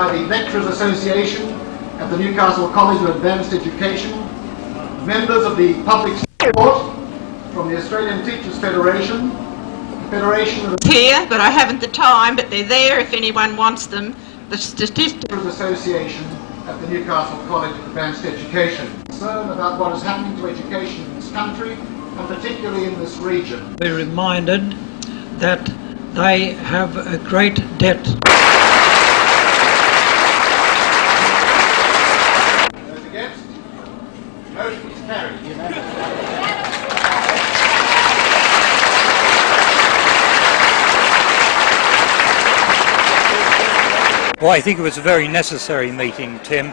by the Lecturers Association at the Newcastle College of Advanced Education, members of the Public Support from the Australian Teachers Federation, the Federation of here, but I haven't the time, but they're there if anyone wants them. The Statistics Association at the Newcastle College of Advanced Education. Concern about what is happening to education in this country, and particularly in this region. We're reminded that they have a great debt. Those against? Motion is carried. Well, I think it was a very necessary meeting, Tim.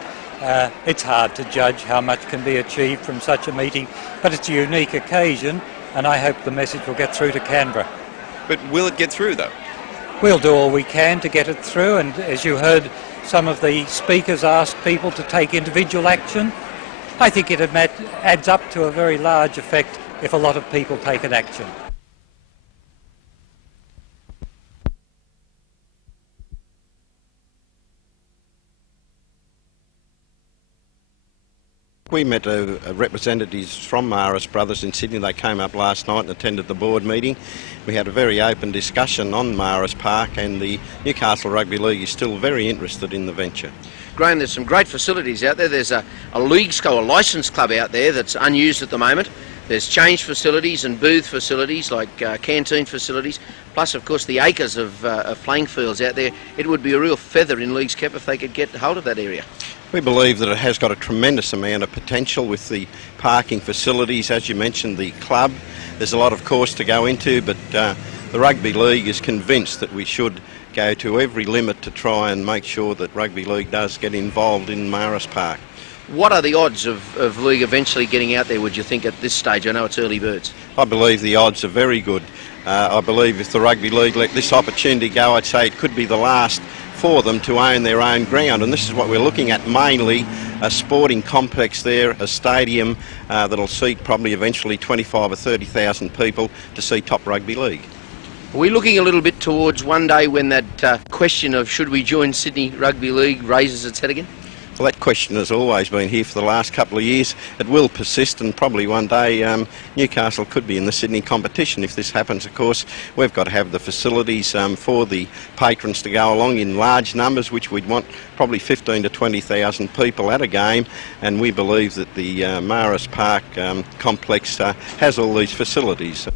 It's hard to judge how much can be achieved from such a meeting, but it's a unique occasion, and I hope the message will get through to Canberra. But will it get through, though? We'll do all we can to get it through, and as you heard, some of the speakers asked people to take individual action. I think it adds up to a very large effect if a lot of people take an action. We met representatives from Maris Brothers in Sydney. They came up last night and attended the board meeting. We had a very open discussion on Maris Park, and the Newcastle Rugby League is still very interested in the venture. Graham, there's some great facilities out there. There's a leagues a licence club out there that's unused at the moment. There's change facilities and booth facilities like canteen facilities, plus of course the acres of playing fields out there. It would be a real feather in league's cap if they could get hold of that area. We believe that it has got a tremendous amount of potential with the parking facilities. As you mentioned, the club, there's a lot of course to go into, but the Rugby League is convinced that we should go to every limit to try and make sure that Rugby League does get involved in Maris Park. What are the odds of league eventually getting out there, would you think, at this stage? I know it's early birds. I believe the odds are very good. I believe if the Rugby League let this opportunity go, I'd say it could be the last for them to own their own ground, and this is what we're looking at mainly: a sporting complex there, a stadium that'll seat probably eventually 25 or 30,000 people to see top rugby league. Are we looking a little bit towards one day when that question of should we join Sydney Rugby League raises its head again? Well, that question has always been here for the last couple of years. It will persist, and probably one day Newcastle could be in the Sydney competition. If this happens, of course, we've got to have the facilities for the patrons to go along in large numbers, which we'd want probably 15 to 20,000 people at a game, and we believe that the Maris Park complex has all these facilities.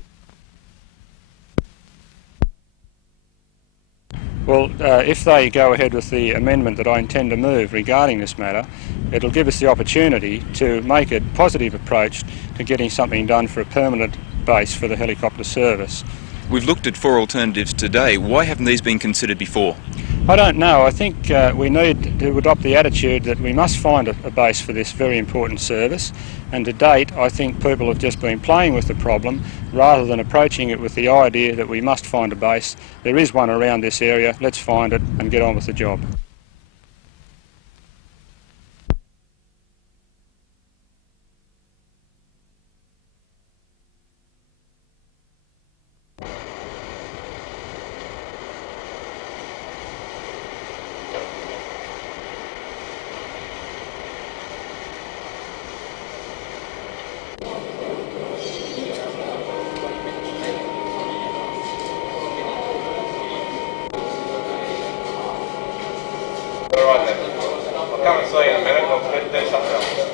Well, if they go ahead with the amendment that I intend to move regarding this matter, it'll give us the opportunity to make a positive approach to getting something done for a permanent base for the helicopter service. We've looked at 4 alternatives today. Why haven't these been considered before? I don't know. I think we need to adopt the attitude that we must find a base for this very important service, and to date I think people have just been playing with the problem rather than approaching it with the idea that we must find a base. There is one around this area, let's find it and get on with the job. Alright then, I'll come and see you in a minute, we'll do something else.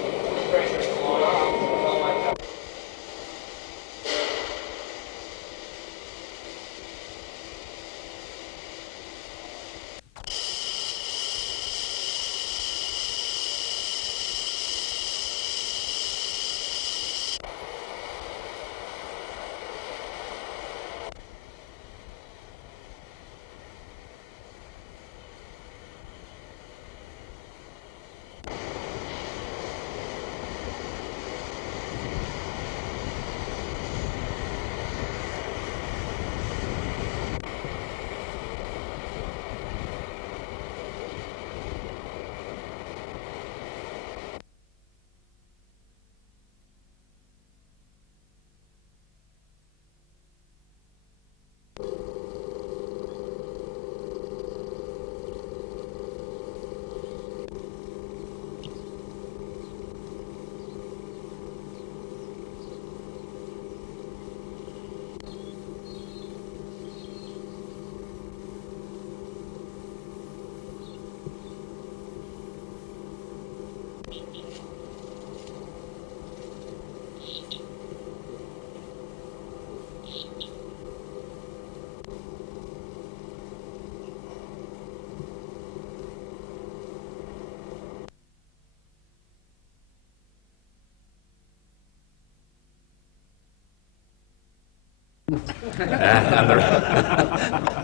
And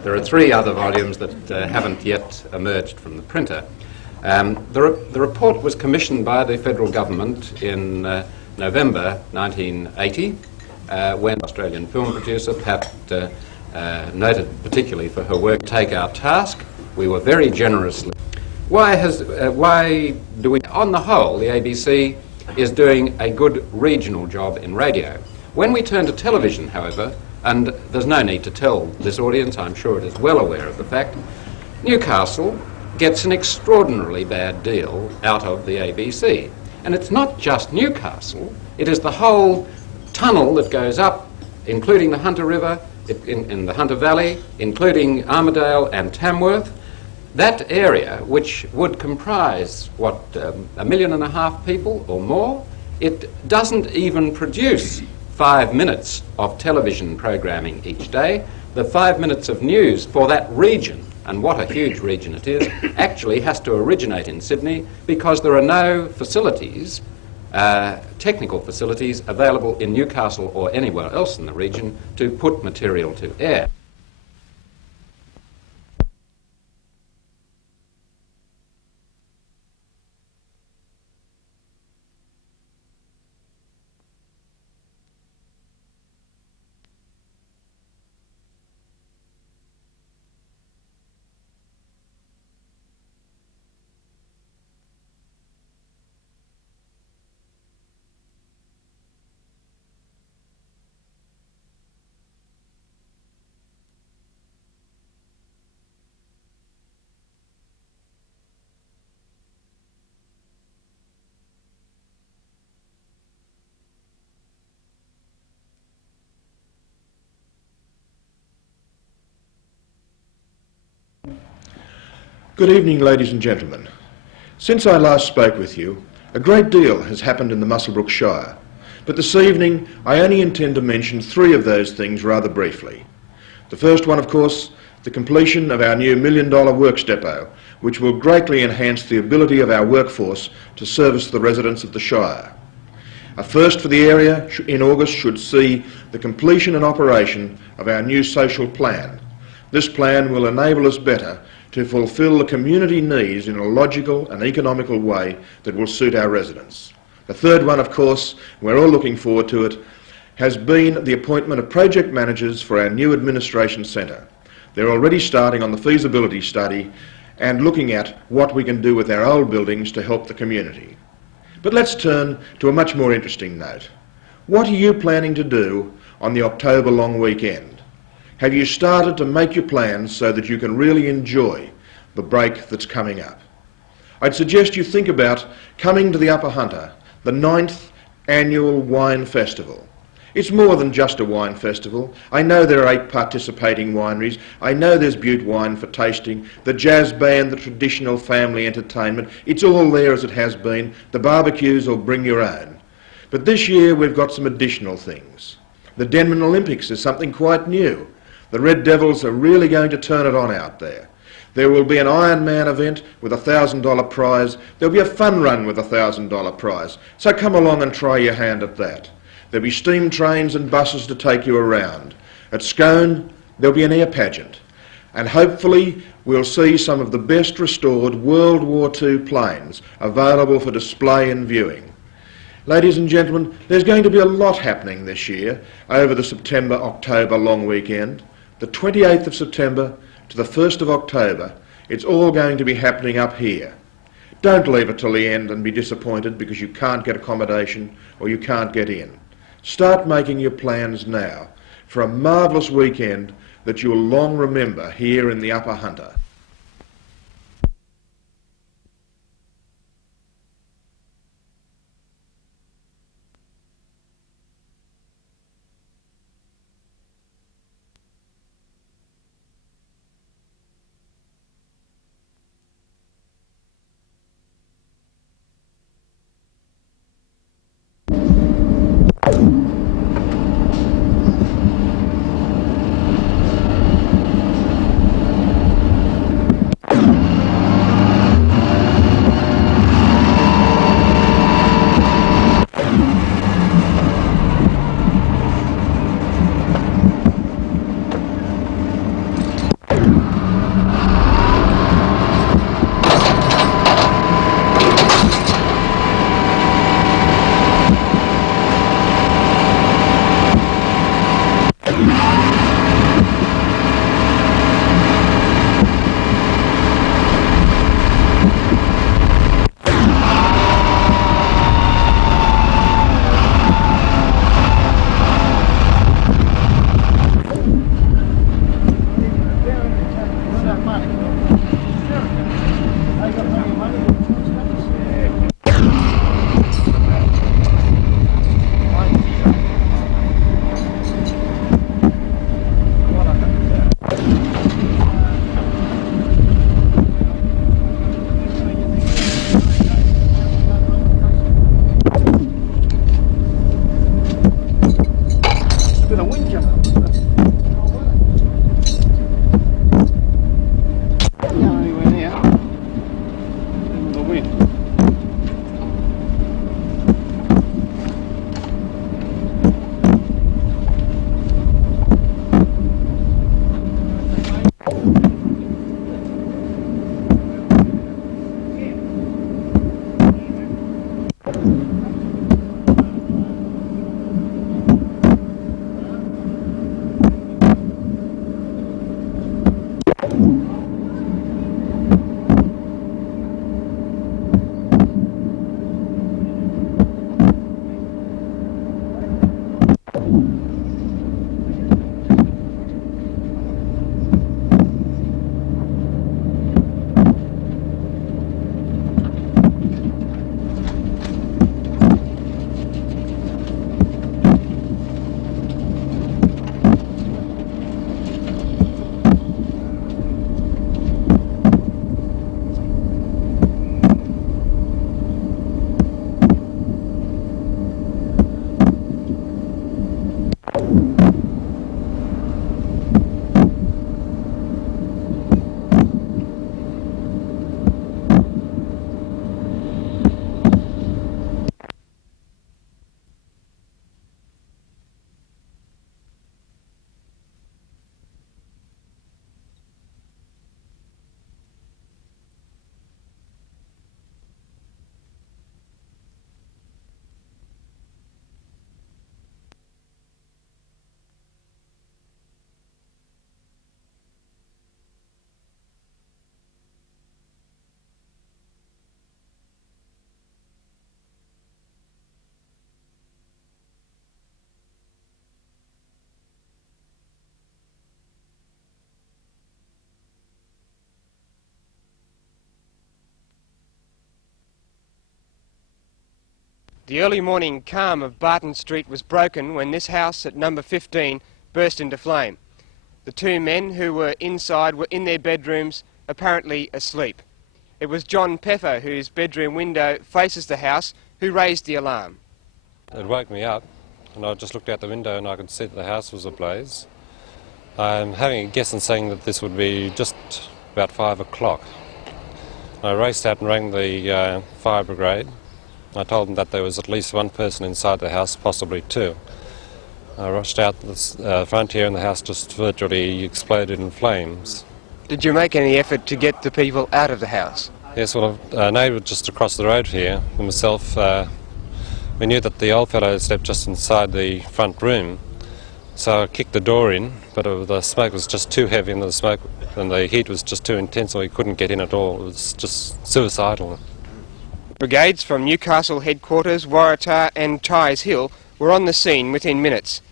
there are 3 other volumes that haven't yet emerged from the printer. The report was commissioned by the federal government in November 1980, when Australian film producer Pat noted particularly for her work Take Our Task. We were very generously. Why do we? On the whole, the ABC is doing a good regional job in radio. When we turn to television, however, and there's no need to tell this audience, I'm sure it is well aware of the fact, Newcastle gets an extraordinarily bad deal out of the ABC. And it's not just Newcastle, it is the whole tunnel that goes up, including the Hunter River, in the Hunter Valley, including Armidale and Tamworth. That area, which would comprise, 1.5 million people or more, it doesn't even produce 5 minutes of television programming each day. The 5 minutes of news for that region, and what a huge region it is, actually has to originate in Sydney because there are no facilities, technical facilities, available in Newcastle or anywhere else in the region to put material to air. Good evening, ladies and gentlemen. Since I last spoke with you, a great deal has happened in the Muswellbrook Shire, but this evening I only intend to mention 3 of those things rather briefly. The first one, of course, the completion of our new $1 million works depot, which will greatly enhance the ability of our workforce to service the residents of the Shire. A first for the area in August should see the completion and operation of our new social plan. This plan will enable us better to fulfil the community needs in a logical and economical way that will suit our residents. The third one, of course, we're all looking forward to it, has been the appointment of project managers for our new administration centre. They're already starting on the feasibility study and looking at what we can do with our old buildings to help the community. But let's turn to a much more interesting note. What are you planning to do on the October long weekend? Have you started to make your plans so that you can really enjoy the break that's coming up? I'd suggest you think about coming to the Upper Hunter, the 9th annual wine festival. It's more than just a wine festival. I know there are 8 participating wineries. I know there's Butte wine for tasting, the jazz band, the traditional family entertainment. It's all there as it has been. The barbecues will bring your own. But this year we've got some additional things. The Denman Olympics is something quite new. The Red Devils are really going to turn it on out there. There will be an Ironman event with a $1,000 prize. There'll be a fun run with a $1,000 prize. So come along and try your hand at that. There'll be steam trains and buses to take you around. At Scone, there'll be an air pageant. And hopefully we'll see some of the best restored World War II planes available for display and viewing. Ladies and gentlemen, there's going to be a lot happening this year over the September-October long weekend. The 28th of September to the 1st of October, it's all going to be happening up here. Don't leave it till the end and be disappointed because you can't get accommodation or you can't get in. Start making your plans now for a marvellous weekend that you'll long remember here in the Upper Hunter. The early morning calm of Barton Street was broken when this house at number 15 burst into flame. The two men who were inside were in their bedrooms, apparently asleep. It was John Peffer, whose bedroom window faces the house, who raised the alarm. It woke me up, and I just looked out the window and I could see that the house was ablaze. I'm having a guess and saying that this would be just about 5 o'clock. I raced out and rang the fire brigade. I told them that there was at least one person inside the house, possibly two. I rushed out the front here and the house just virtually exploded in flames. Did you make any effort to get the people out of the house? Yes, well, a neighbour just across the road here, and myself, we knew that the old fellow slept just inside the front room, so I kicked the door in, but the smoke was just too heavy and the heat was just too intense, so we couldn't get in at all. It was just suicidal. Brigades from Newcastle headquarters, Waratah and Tighes Hill were on the scene within minutes.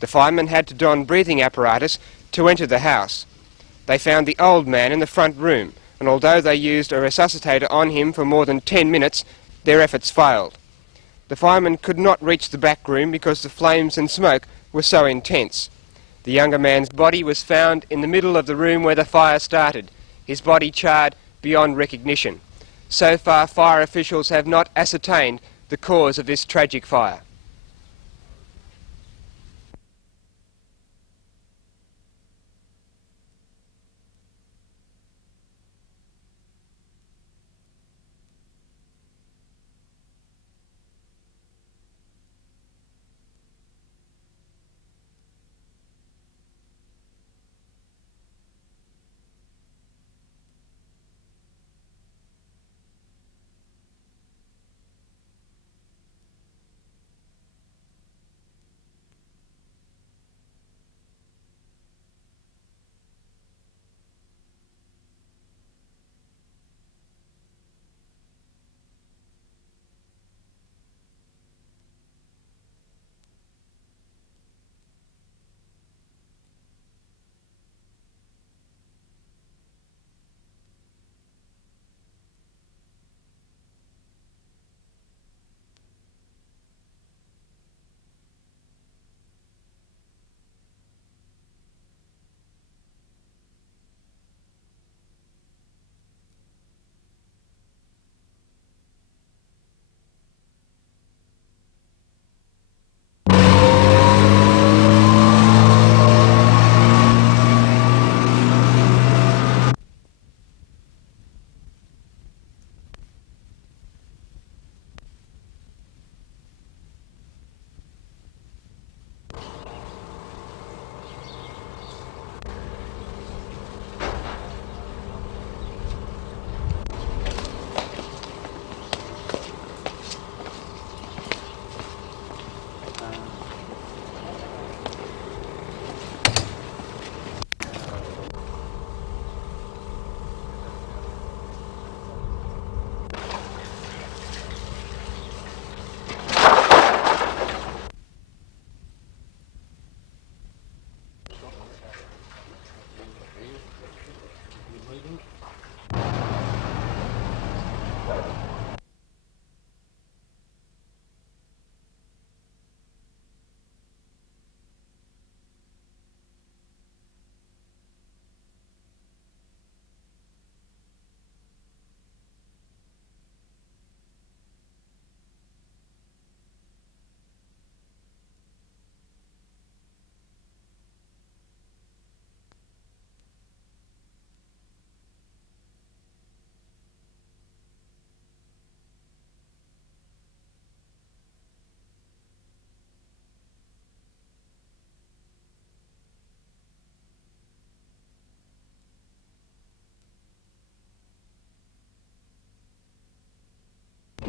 The firemen had to don breathing apparatus to enter the house. They found the old man in the front room, and although they used a resuscitator on him for more than 10 minutes, their efforts failed. The firemen could not reach the back room because the flames and smoke were so intense. The younger man's body was found in the middle of the room where the fire started, his body charred beyond recognition. So far, fire officials have not ascertained the cause of this tragic fire.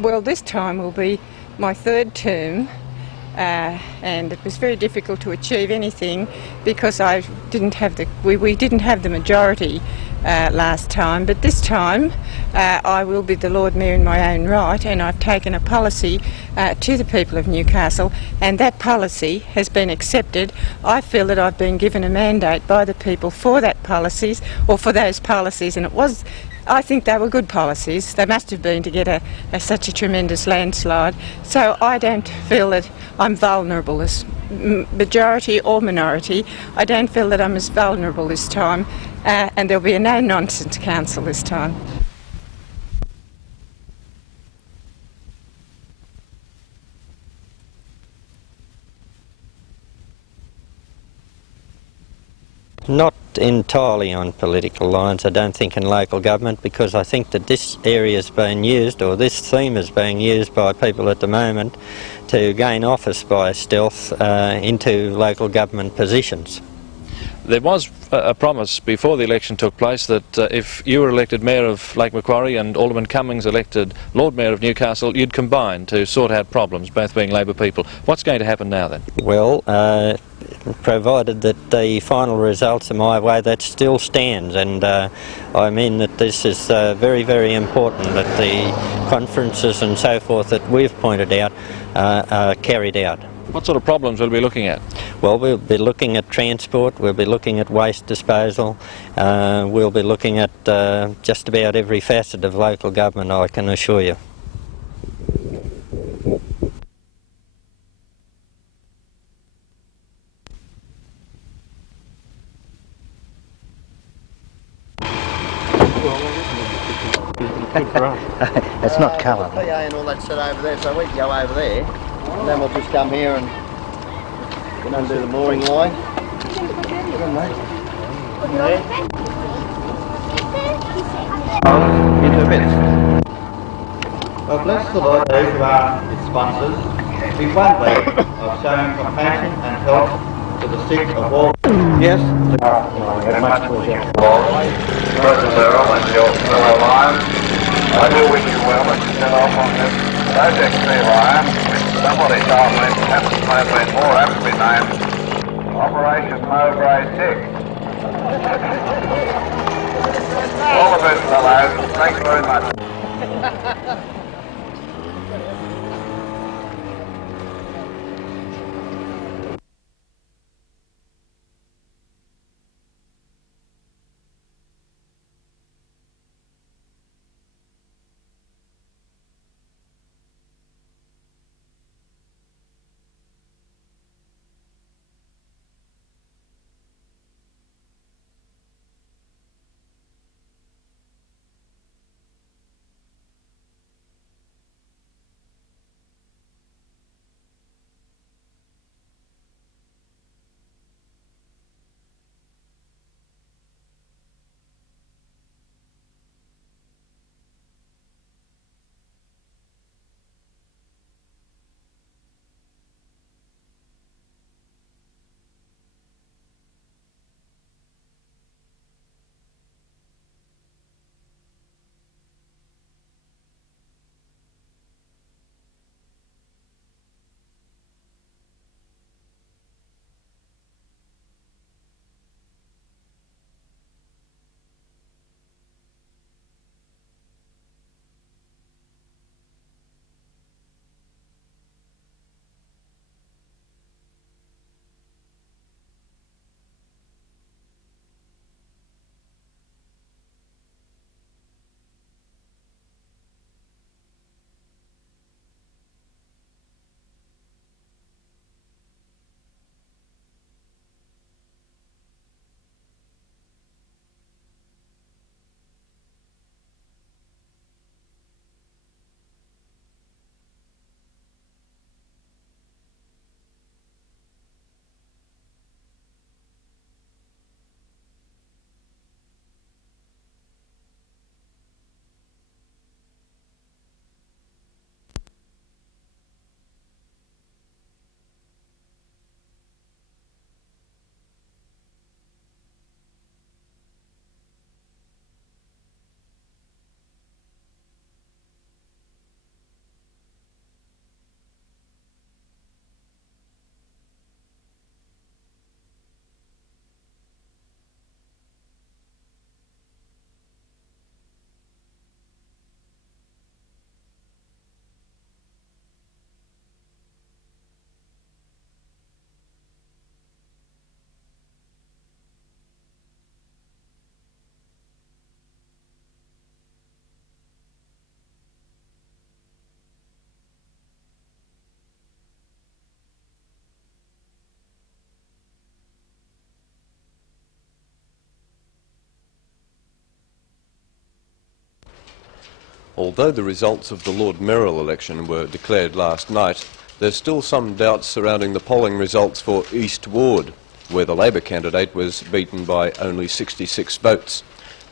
Well, this time will be my third term, and it was very difficult to achieve anything because we didn't have the majority last time, but this time I will be the Lord Mayor in my own right, and I've taken a policy to the people of Newcastle, and that policy has been accepted. I feel that I've been given a mandate by the people for that policies, or for those policies, and I think they were good policies. They must have been to get such a tremendous landslide. So I don't feel that I'm vulnerable as majority or minority. I don't feel that I'm as vulnerable this time, and there'll be a no-nonsense council this time. Not entirely on political lines, I don't think, in local government, because I think that this area is being used, or this theme is being used by people at the moment to gain office by stealth into local government positions. There was a promise before the election took place that if you were elected Mayor of Lake Macquarie and Alderman Cummings elected Lord Mayor of Newcastle, you'd combine to sort out problems, both being Labor people. What's going to happen now then? Well, provided that the final results are my way, that still stands, and I mean that this is very, very important that the conferences and so forth that we've pointed out are carried out. What sort of problems will we be looking at? Well, we'll be looking at transport, we'll be looking at waste disposal, we'll be looking at just about every facet of local government, I can assure you. It's not coloured. PA and all that set over there, so we can go over there, and then we'll just come here and undo the mooring line. Into bits. Well, bless the Lord, those who are its sponsors. Be one way of showing compassion and help to the sick of all. Yes. President Earl and your fellow Lions, I do wish you well as you set off on this Project Sea Lion, which somebody told me perhaps may have been more aptly named Operation No Grey Tick. All the best, fellows. Thanks very much. Although the results of the Lord Mayoral election were declared last night, there's still some doubts surrounding the polling results for East Ward, where the Labor candidate was beaten by only 66 votes.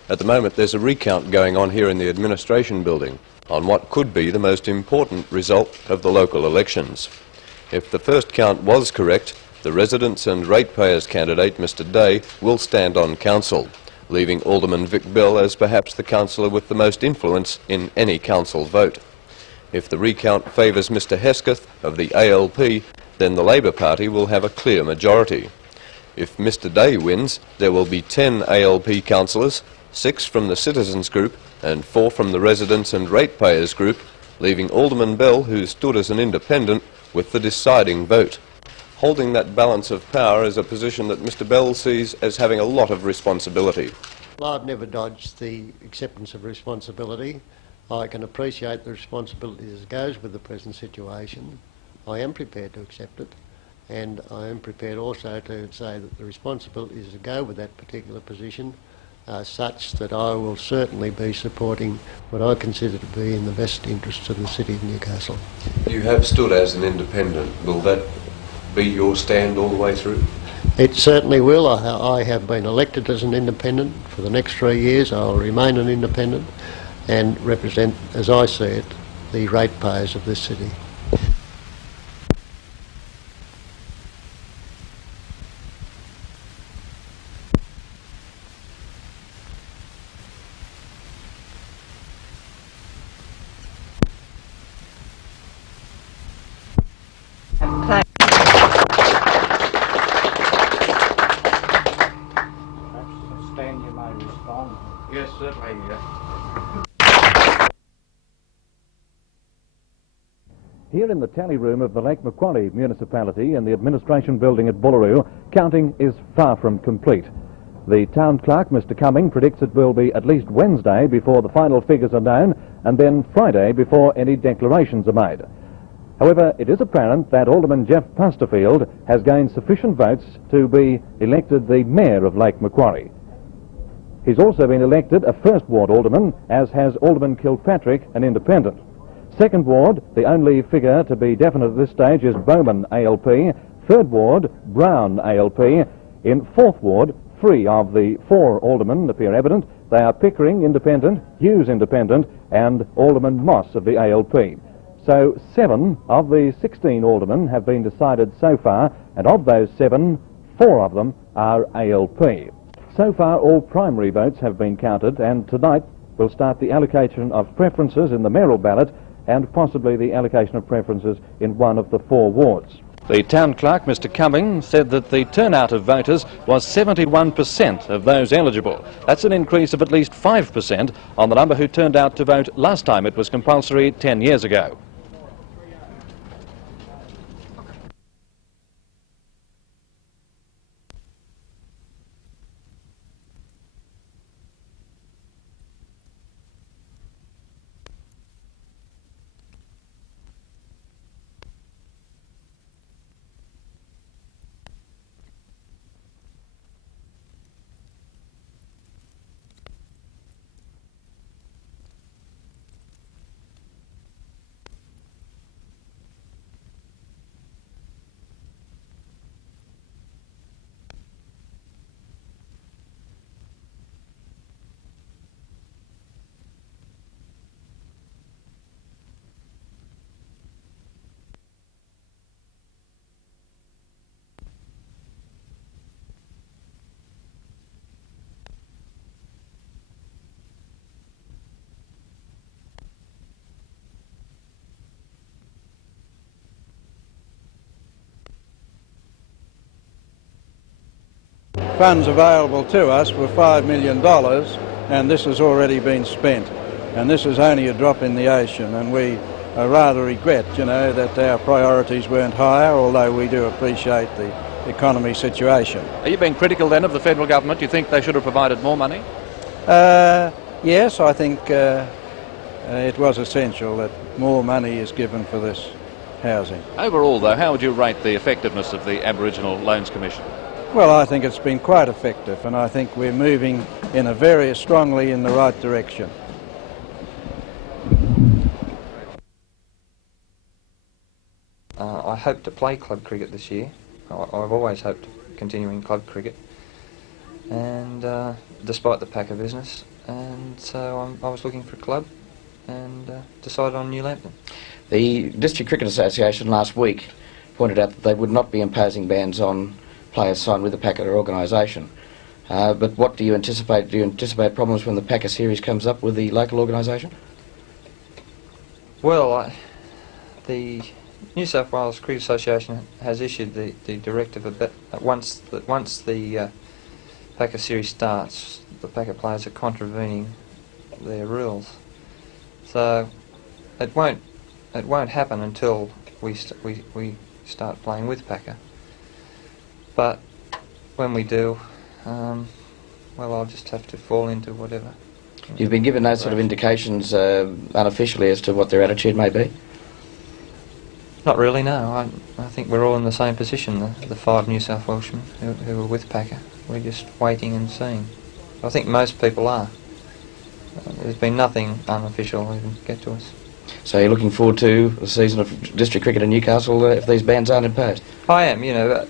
At the moment there's a recount going on here in the administration building on what could be the most important result of the local elections. If the first count was correct, the residents and ratepayers candidate, Mr Day, will stand on council, leaving Alderman Vic Bell as perhaps the councillor with the most influence in any council vote. If the recount favours Mr Hesketh of the ALP, then the Labor Party will have a clear majority. If Mr Day wins, there will be 10 ALP councillors, 6 from the Citizens Group and 4 from the Residents and Ratepayers Group, leaving Alderman Bell, who stood as an independent, with the deciding vote. Holding that balance of power is a position that Mr Bell sees as having a lot of responsibility. Well, I've never dodged the acceptance of responsibility. I can appreciate the responsibility that goes with the present situation. I am prepared to accept it, and I am prepared also to say that the responsibilities that go with that particular position are such that I will certainly be supporting what I consider to be in the best interests of the City of Newcastle. You have stood as an independent. Will that be your stand all the way through? It certainly will. I have been elected as an independent. For the next 3 years I will remain an independent and represent, as I see it, the ratepayers of this city. Stan, you may respond. Yes, certainly. Here in the tally room of the Lake Macquarie Municipality in the administration building at Bullaroo, counting is far from complete. The town clerk, Mr Cumming, predicts it will be at least Wednesday before the final figures are known, and then Friday before any declarations are made. However, it is apparent that Alderman Jeff Pasterfield has gained sufficient votes to be elected the Mayor of Lake Macquarie. He's also been elected a First Ward Alderman, as has Alderman Kilpatrick, an independent. Second Ward, the only figure to be definite at this stage is Bowman ALP. Third Ward, Brown ALP. In Fourth Ward, 3 of the 4 aldermen appear evident. They are Pickering independent, Hughes independent, and Alderman Moss of the ALP. So 7 of the 16 aldermen have been decided so far, and of those 7, 4 of them are ALP. So far all primary votes have been counted, and tonight we'll start the allocation of preferences in the mayoral ballot and possibly the allocation of preferences in one of the 4 wards. The town clerk, Mr Cumming, said that the turnout of voters was 71% of those eligible. That's an increase of at least 5% on the number who turned out to vote last time it was compulsory 10 years ago. Funds available to us were $5 million, and this has already been spent. And this is only a drop in the ocean, and we rather regret, that our priorities weren't higher, although we do appreciate the economy situation. Are you being critical then of the federal government? Do you think they should have provided more money? Yes, I think it was essential that more money is given for this housing. Overall, though, how would you rate the effectiveness of the Aboriginal Loans Commission? Well, I think it's been quite effective, and I think we're moving in very strongly in the right direction. hope to play club cricket this year. I've always hoped to continue in club cricket, and despite the Packer business, and so I was looking for a club and decided on New Lambton. The District Cricket Association last week pointed out that they would not be imposing bans on players signed with the Packer organisation. But what do you anticipate? Do you anticipate problems when the Packer series comes up with the local organisation? Well, the New South Wales Cricket Association has issued the directive that once the Packer series starts, the Packer players are contravening their rules. So it won't happen until we start playing with Packer. But when we do, well, I'll just have to fall into whatever. You've been given those sort of indications unofficially as to what their attitude may be? Not really, no. I think we're all in the same position, the 5 New South Welshmen who are with Packer. We're just waiting and seeing. I think most people are. There's been nothing unofficial even get to us. So you're looking forward to the season of district cricket in Newcastle if these bans aren't imposed? I am, you know.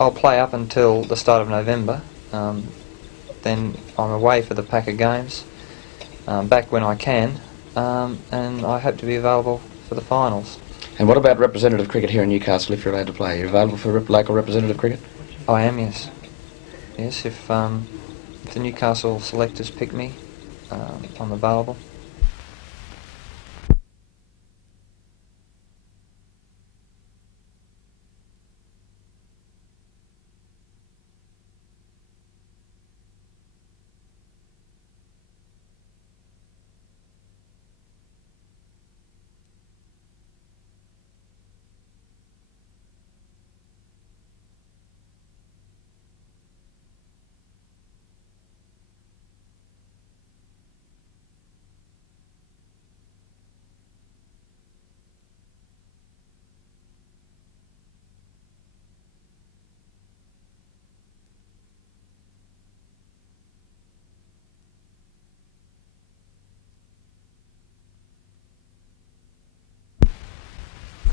I'll play up until the start of November. Then I'm away for the Packer games, back when I can, and I hope to be available for the finals. And what about representative cricket here in Newcastle if you're allowed to play? Are you available for local representative cricket? I am, yes. Yes, if the Newcastle selectors pick me, I'm available.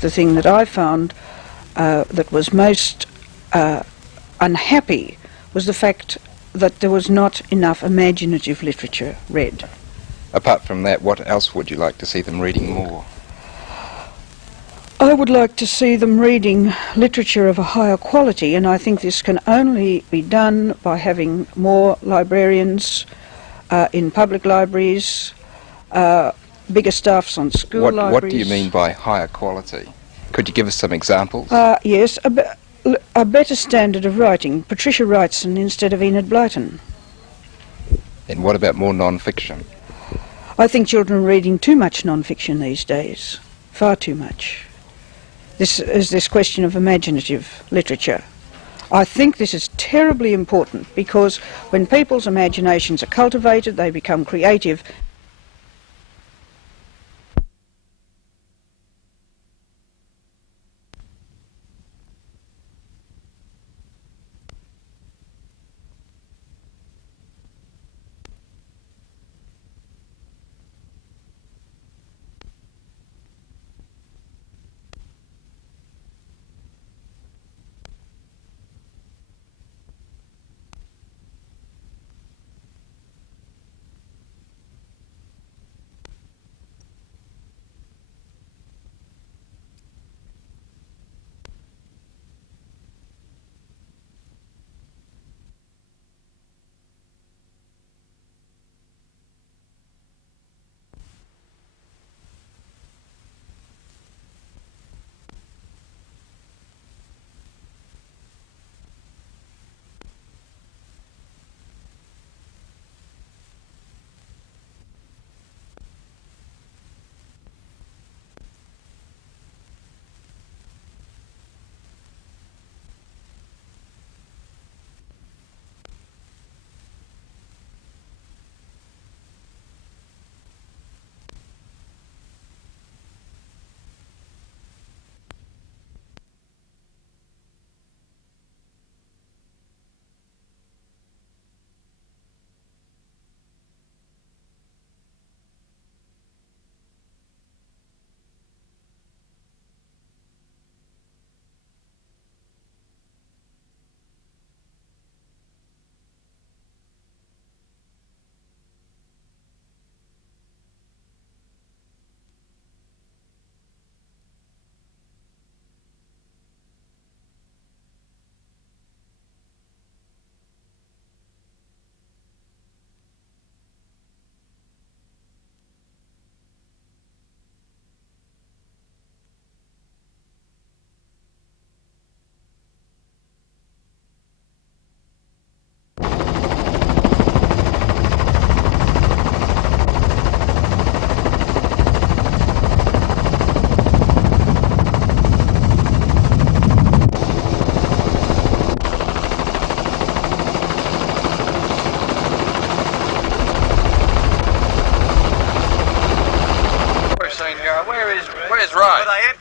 The thing that I found that was most unhappy was the fact that there was not enough imaginative literature read. Apart from that, what else would you like to see them reading more? I would like to see them reading literature of a higher quality, and I think this can only be done by having more librarians in public libraries, bigger staffs on school libraries. What do you mean by higher quality? Could you give us some examples? Yes, a better standard of writing. Patricia Wrightson instead of Enid Blyton. And what about more non-fiction? I think children are reading too much non-fiction these days, far too much. This is this question of imaginative literature. I think this is terribly important because when people's imaginations are cultivated, they become creative.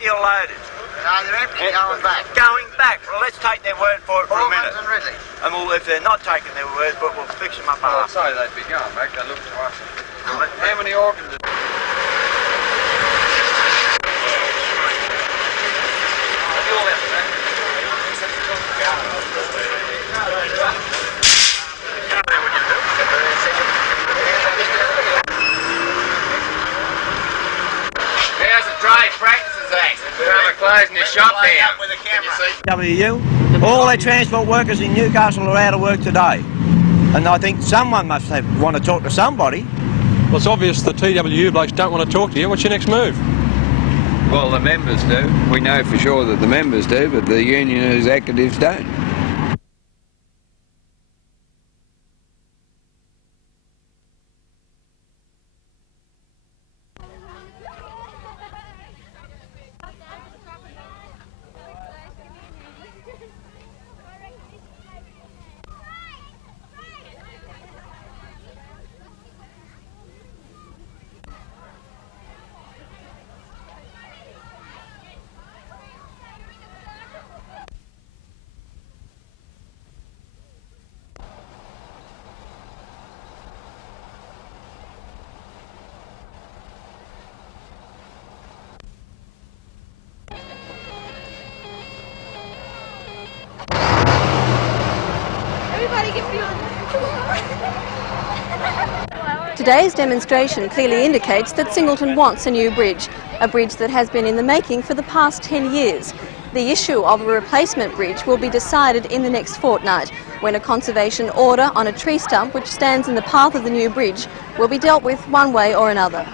empty or loaded? No, they're empty going back. Going back. Well, let's take their word for it for a minute. And Ridley. And if they're not taking their word, but we'll fix them up Well, I'd after. say they'd be going back. They look to us. How many organs? How's the trade practices act? They're closing your shop down. WU, all the transport workers in Newcastle are out of work today. And I think someone must want to talk to somebody. Well, it's obvious the TWU blokes don't want to talk to you. What's your next move? Well, the members do. We know for sure that the members do, but the union executives don't. Today's demonstration clearly indicates that Singleton wants a new bridge, a bridge that has been in the making for the past 10 years. The issue of a replacement bridge will be decided in the next fortnight, when a conservation order on a tree stump which stands in the path of the new bridge will be dealt with one way or another.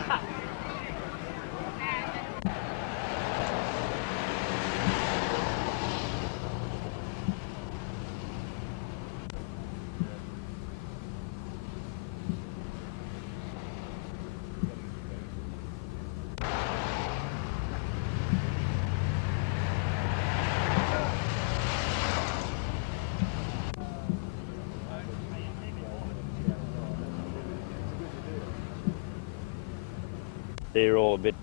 They're all a bit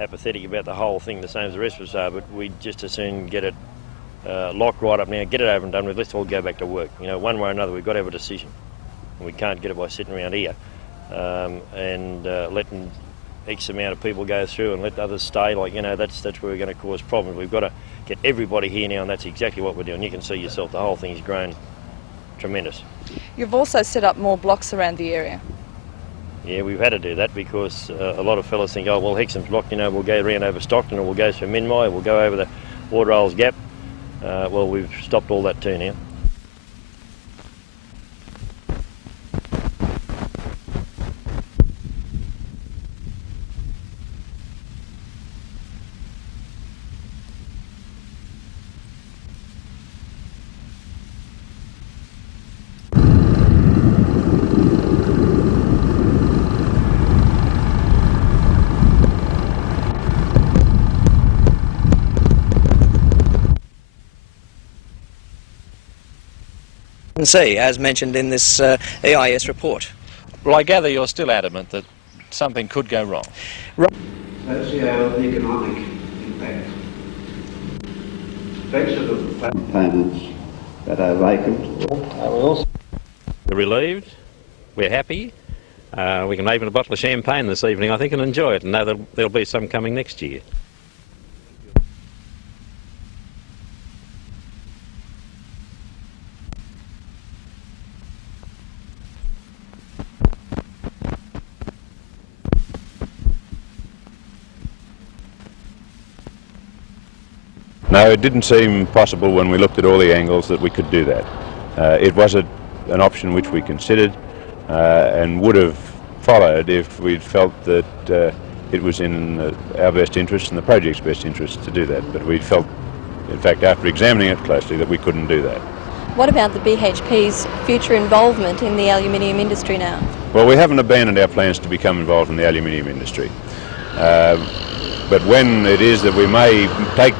apathetic about the whole thing, the same as the rest of us are, but we'd just as soon get it locked right up now, get it over and done with, let's all go back to work. You know, one way or another we've got to have a decision. And we can't get it by sitting around here and letting X amount of people go through and let others stay. Like, you know, that's where we're going to cause problems. We've got to get everybody here now, and that's exactly what we're doing. You can see yourself, the whole thing's grown tremendous. You've also set up more blocks around the area. Yeah, we've had to do that because a lot of fellas think, oh, well, Hexham's block, you know, we'll go around over Stockton or we'll go through Minmai, we'll go over the Waterholes Gap. Well, we've stopped all that too now. See, as mentioned in this EIS report. Well, I gather you're still adamant that something could go wrong. That's the economic impact. Stretches of components that are vacant. We're relieved, we're happy, we can open a bottle of champagne this evening, I think, and enjoy it, and know that there'll be some coming next year. No, it didn't seem possible when we looked at all the angles that we could do that. It was an option which we considered and would have followed if we'd felt that it was in our best interest and the project's best interest to do that. But we felt, in fact, after examining it closely, that we couldn't do that. What about the BHP's future involvement in the aluminium industry now? Well, we haven't abandoned our plans to become involved in the aluminium industry. But when it is that we may take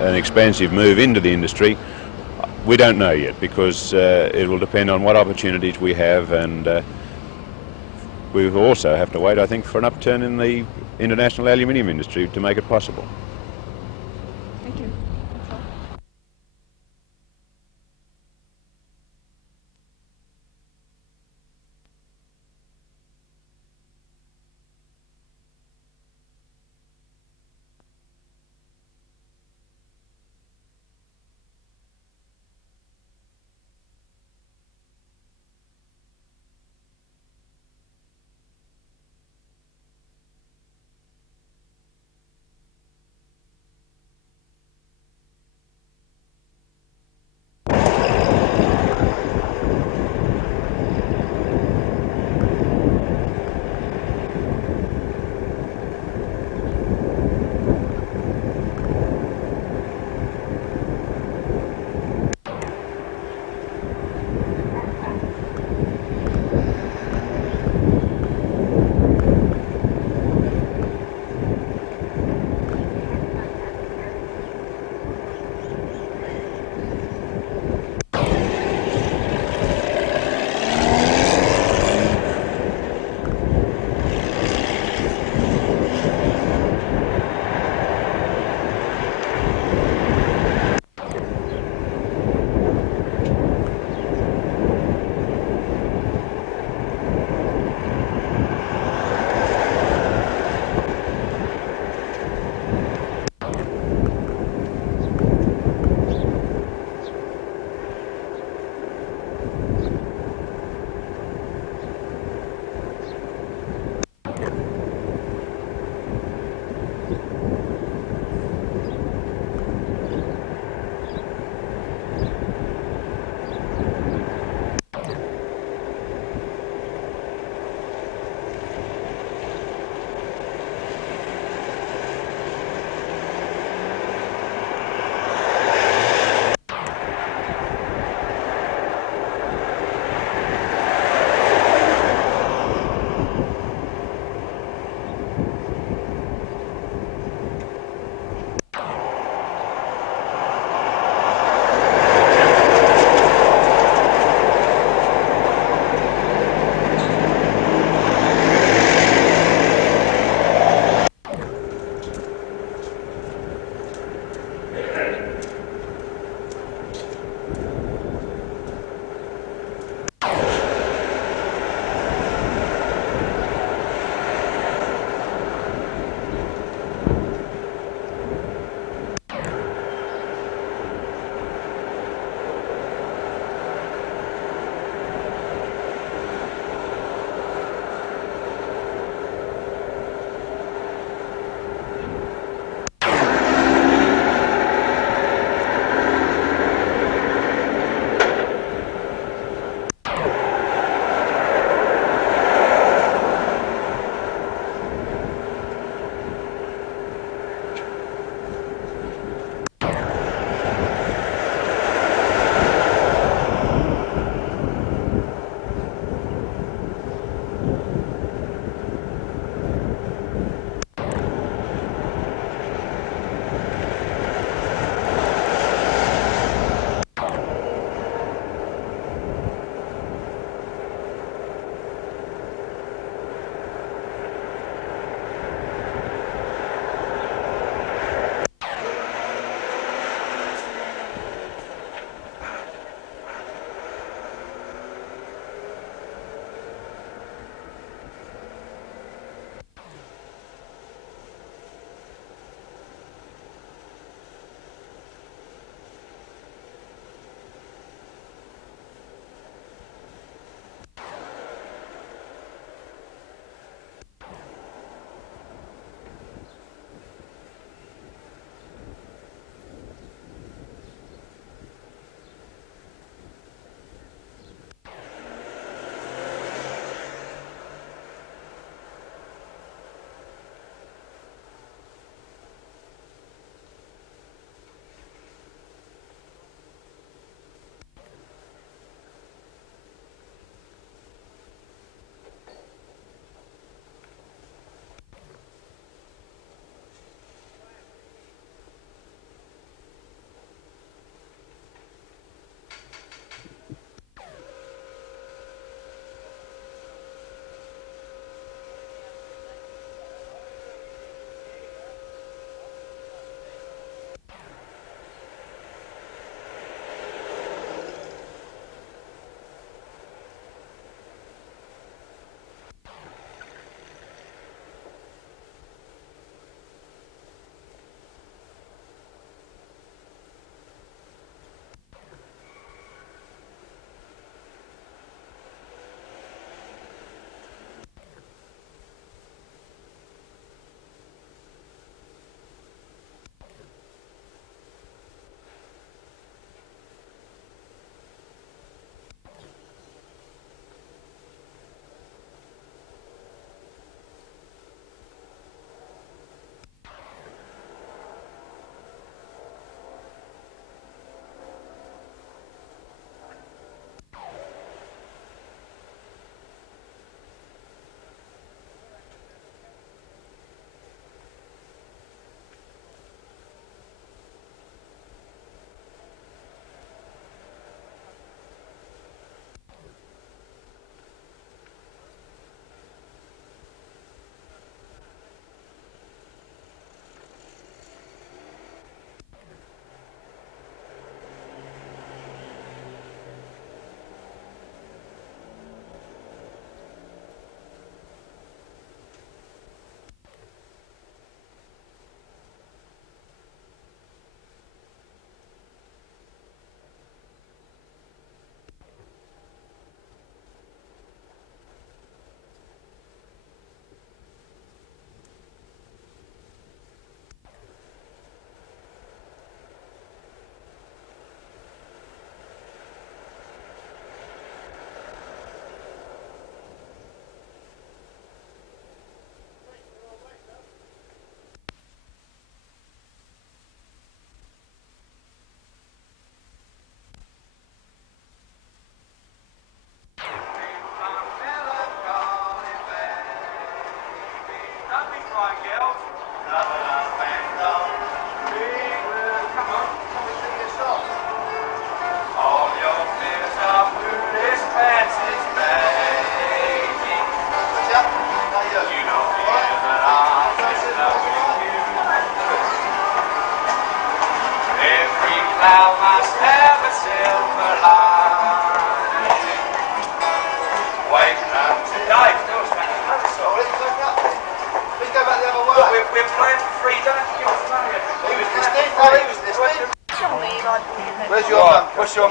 an expansive move into the industry, we don't know yet, because it will depend on what opportunities we have, and we will also have to wait, I think, for an upturn in the international aluminium industry to make it possible.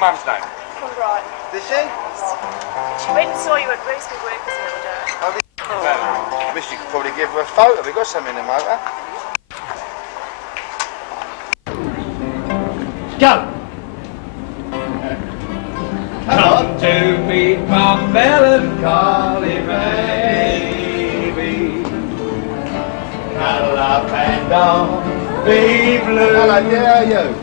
mum's name? Right. Did she? She went and saw you at Roosby Workers the other day. I wish you could probably give her a photo. We've got some in the motor. Go! Come to meet my melancholy baby. Cuddle up and don't be blue. Hello, dear, how are you?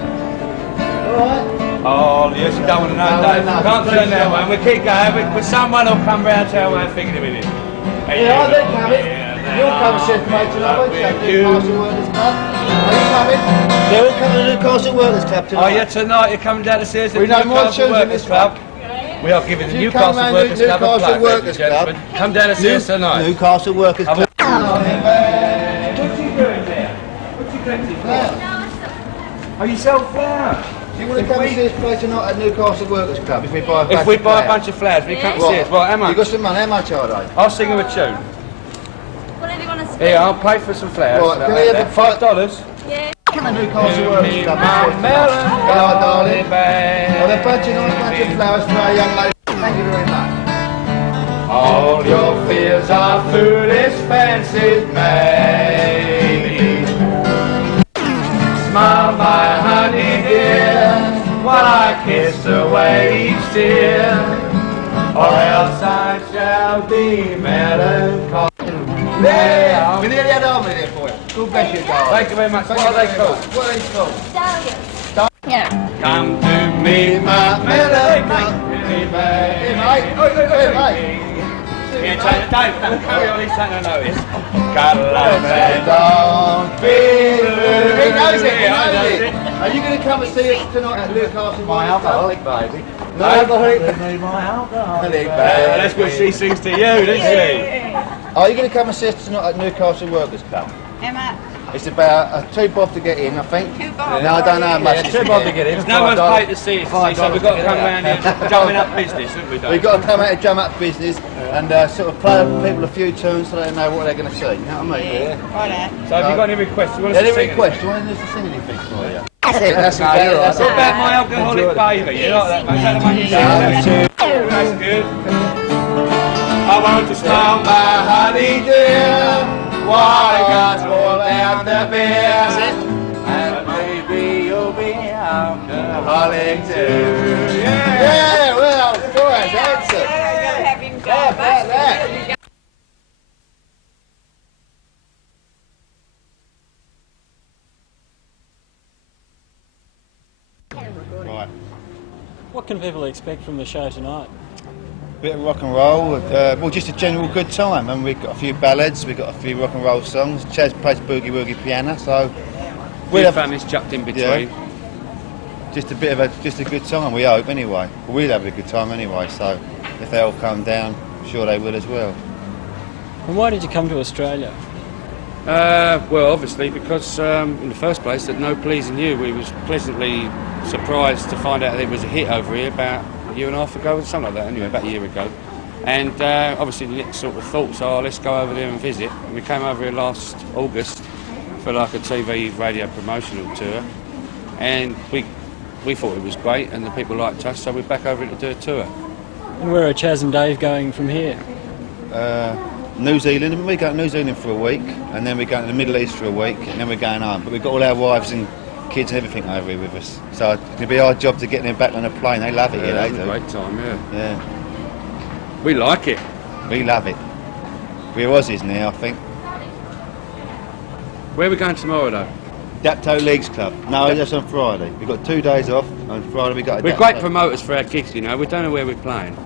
Alright? Oh, yes, you don't want to know, Dave. Can't turn that way. We keep going, but someone will come round to our way and figure it in a minute. Yeah, I'll let you have it. You'll come and send me tonight, won't you? Newcastle Workers Club. Are you coming? Yeah, we'll come to the Newcastle Workers Club tonight. Oh, yeah, tonight you're coming down to see us at We the know more Newcastle tunes in Workers this Club. We are giving the If you Newcastle come round Workers Club a Newcastle plug, ladies Workers and gentlemen. Club. Come down and see us tonight. Newcastle Workers Club. What's he doing there? What's he collecting for? Oh, you sell flowers? Do you want to come and see us play tonight at Newcastle Workers Club if we buy a If we buy a bunch of flowers, we come and see us. Well, how much? You got some money, how much are they? I'll sing you a tune. Whatever you want to spend. Here, I'll pay for some flowers. Right, can we have a $5? Yeah. Come on, Newcastle Workers Club. Hello, darling. Well, a bunch of flowers for our young lady. Thank you very much. All your fears are foolish fancies, maybe. Smile, my honey dear, while I kiss away each tear, or else I shall be melancholy. There, we nearly had harmony there for you. God bless you, darling. Thank you very much. What are they called? What are they called? Yeah. Come to meet my melancholy baby. Hey, mate. Hey, mate. Dave, carry on, he's taking a notice. Cuddle up and Don't be blue. He knows it, he Yeah, knows knows it. Are you going to come and see us tonight at Newcastle? My alcoholic baby. No alcoholic? My alcoholic baby. That's what she sings to you, doesn't she? Are you going to come and see us tonight at Newcastle Workers Club? Emma. It's about £2 to get in, I think. £2. No, I don't know how much. Yeah, $2 to get in. No one's paid to see us, so we've got to come round here drumming up business, haven't we, Dave? We've got to come out and drum up business and sort of play people a few tunes so they know what they're going to see. You know what I mean? Yeah. Right. So have you got any requests? You want us to Any sing requests? You want us to sing anything for you? That's it. That's about my alcoholic baby. You like that, mate? Is that the one you sing? That's good. I want to smile my honey dear, while I got all out the beer, and maybe you'll be alcoholic too. Yeah, well, boys, answer. How about that? Right. What can people expect from the show tonight? Bit of rock and roll, well, just a general good time, and we've got a few ballads, we've got a few rock and roll songs. Chaz plays boogie woogie piano, so We'll have families chucked in between. Yeah, just a good time. We hope anyway. We'll have a good time anyway. So if they all come down, I'm sure they will as well. And why did you come to Australia? Well, obviously because in the first place, that No Pleasing You, we was pleasantly surprised to find out that it was a hit over here about a year and a half ago, something like that. Anyway, about a year ago. And obviously the next sort of thoughts are, let's go over there and visit. And we came over here last August for like a TV radio promotional tour, and we thought it was great and the people liked us, so we're back over here to do a tour. And where are Chaz and Dave going from here? New Zealand, and we go to New Zealand for a week, and then we're going to the Middle East for a week, and then we're going home. But we've got all our wives and kids and everything over here with us, so it'll be our job to get them back on a plane. They love it here, they do. Great time, yeah. Yeah. We like it. We love it. We're Aussies now, I think. Where are we going tomorrow, though? Dapto Leagues Club. No, that's on Friday. We've got 2 days off. On Friday we got a We're Dapto. great promoters for our gigs, you know. We don't know where we're playing.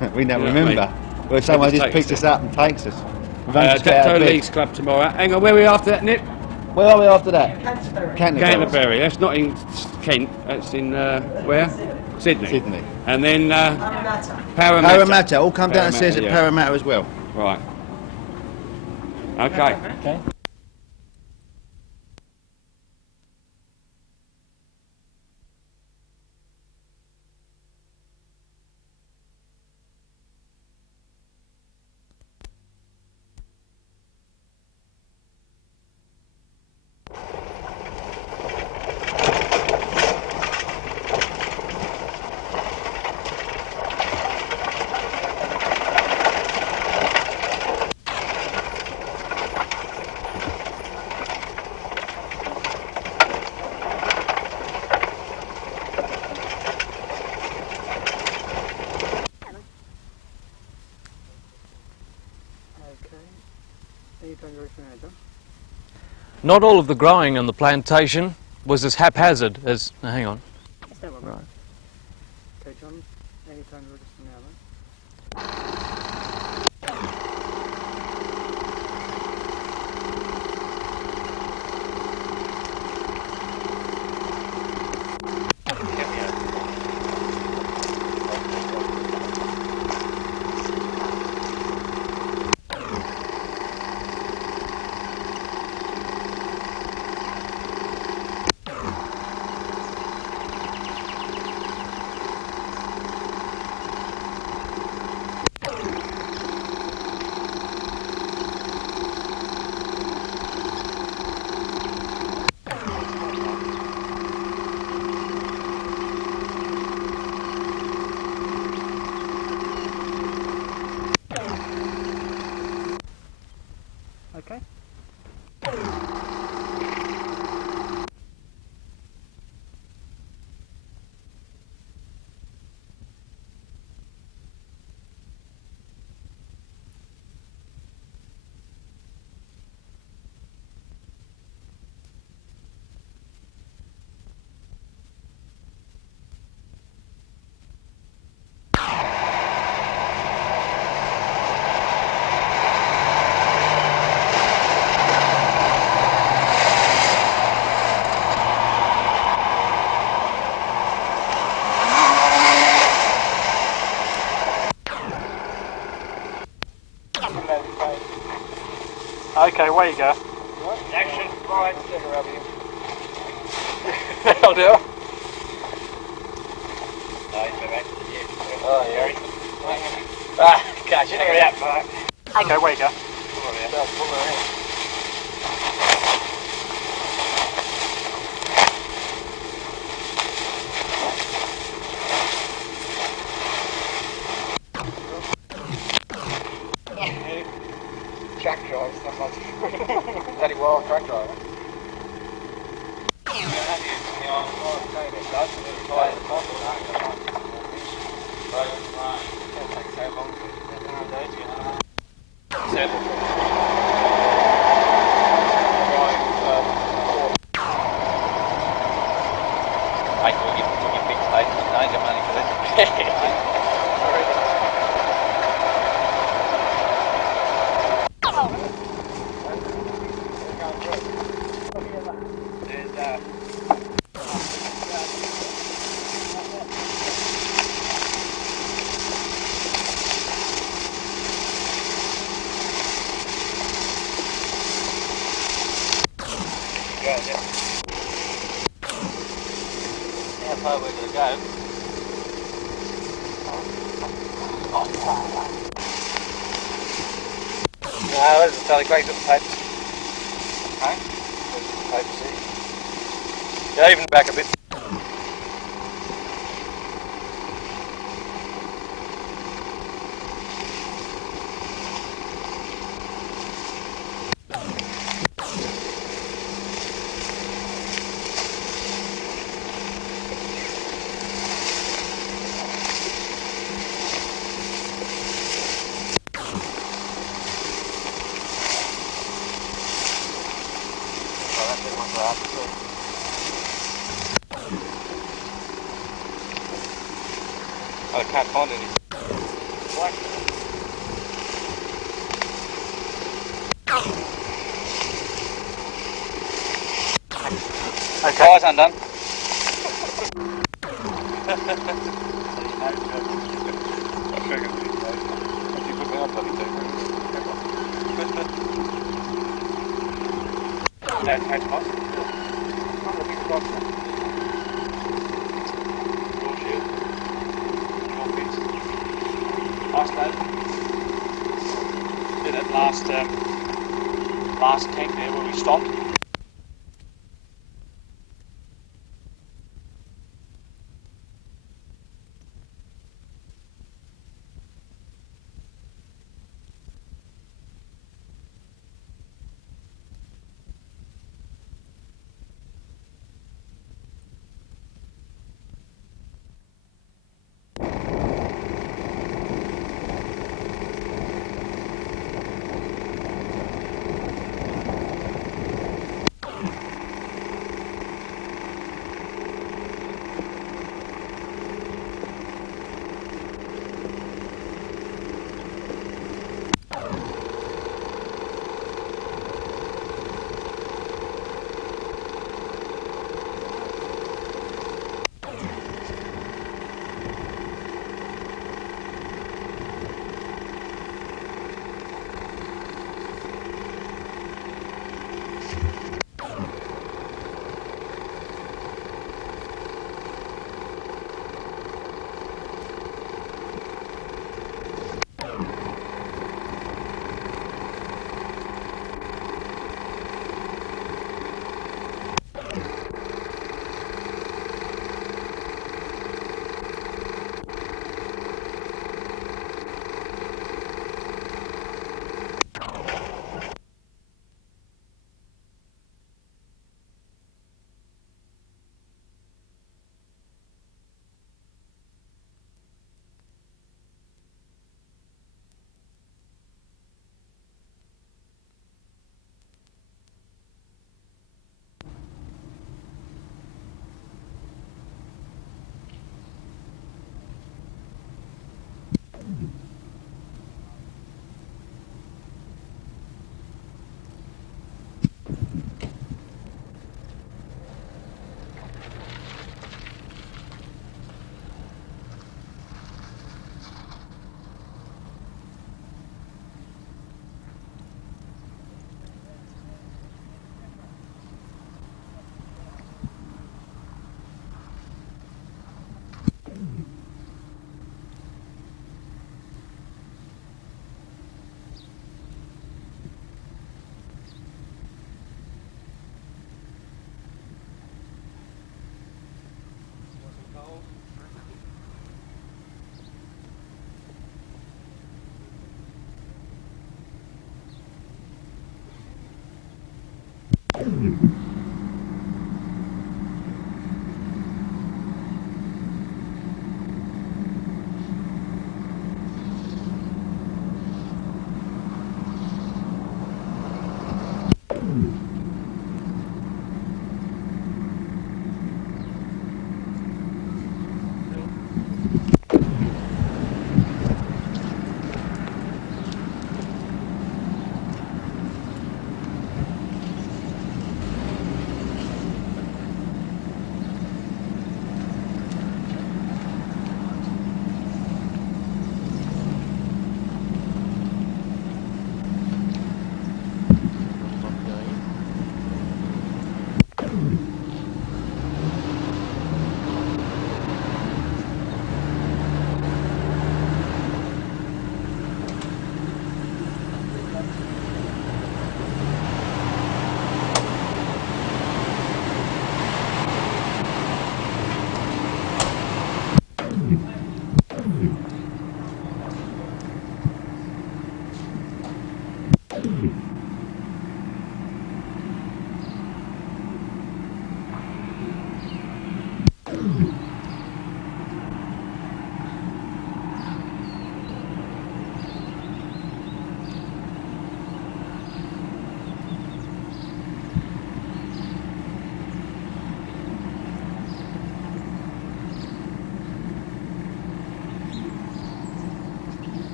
We don't You know what I remember. mean? Well, someone Just just take picks us us up and takes us. We've only just got out Dapto of bed. Leagues Club tomorrow. Hang on, where are we after that, Nip? Where are we after that? Canterbury. That's not in Kent. That's in where? Sydney. Sydney. And then Parramatta. Parramatta. All come down and see us at yeah. Parramatta as well. Right. Okay. Okay. Not all of the growing on the plantation was as haphazard as... Now, hang on. Right. Okay, John, anytime register now, then. Okay. Okay, away you go. Action, right, stick around here. That'll do. No, he's back. Yeah. Oh, yeah. Gosh, check it out, Mark. Okay, away you go. Truck drives, not much. Bloody wild truck driver. How far we're going to go? No, there's a tally Craig's got the papers. Okay. There's the papers here. Yeah, even back a bit. I can't find any. Okay. Eyes undone. Did that last tank there where we stopped.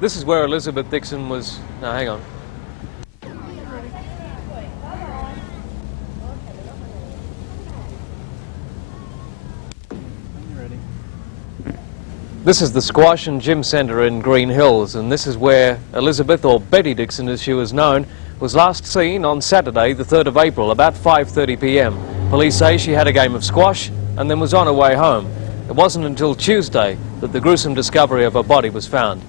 This is where Elizabeth Dixon was... No, hang on. This is the Squash and Gym Centre in Green Hills, and this is where Elizabeth, or Betty Dixon as she was known, was last seen on Saturday, the 3rd of April, about 5:30 p.m. Police say she had a game of squash and then was on her way home. It wasn't until Tuesday that the gruesome discovery of her body was found.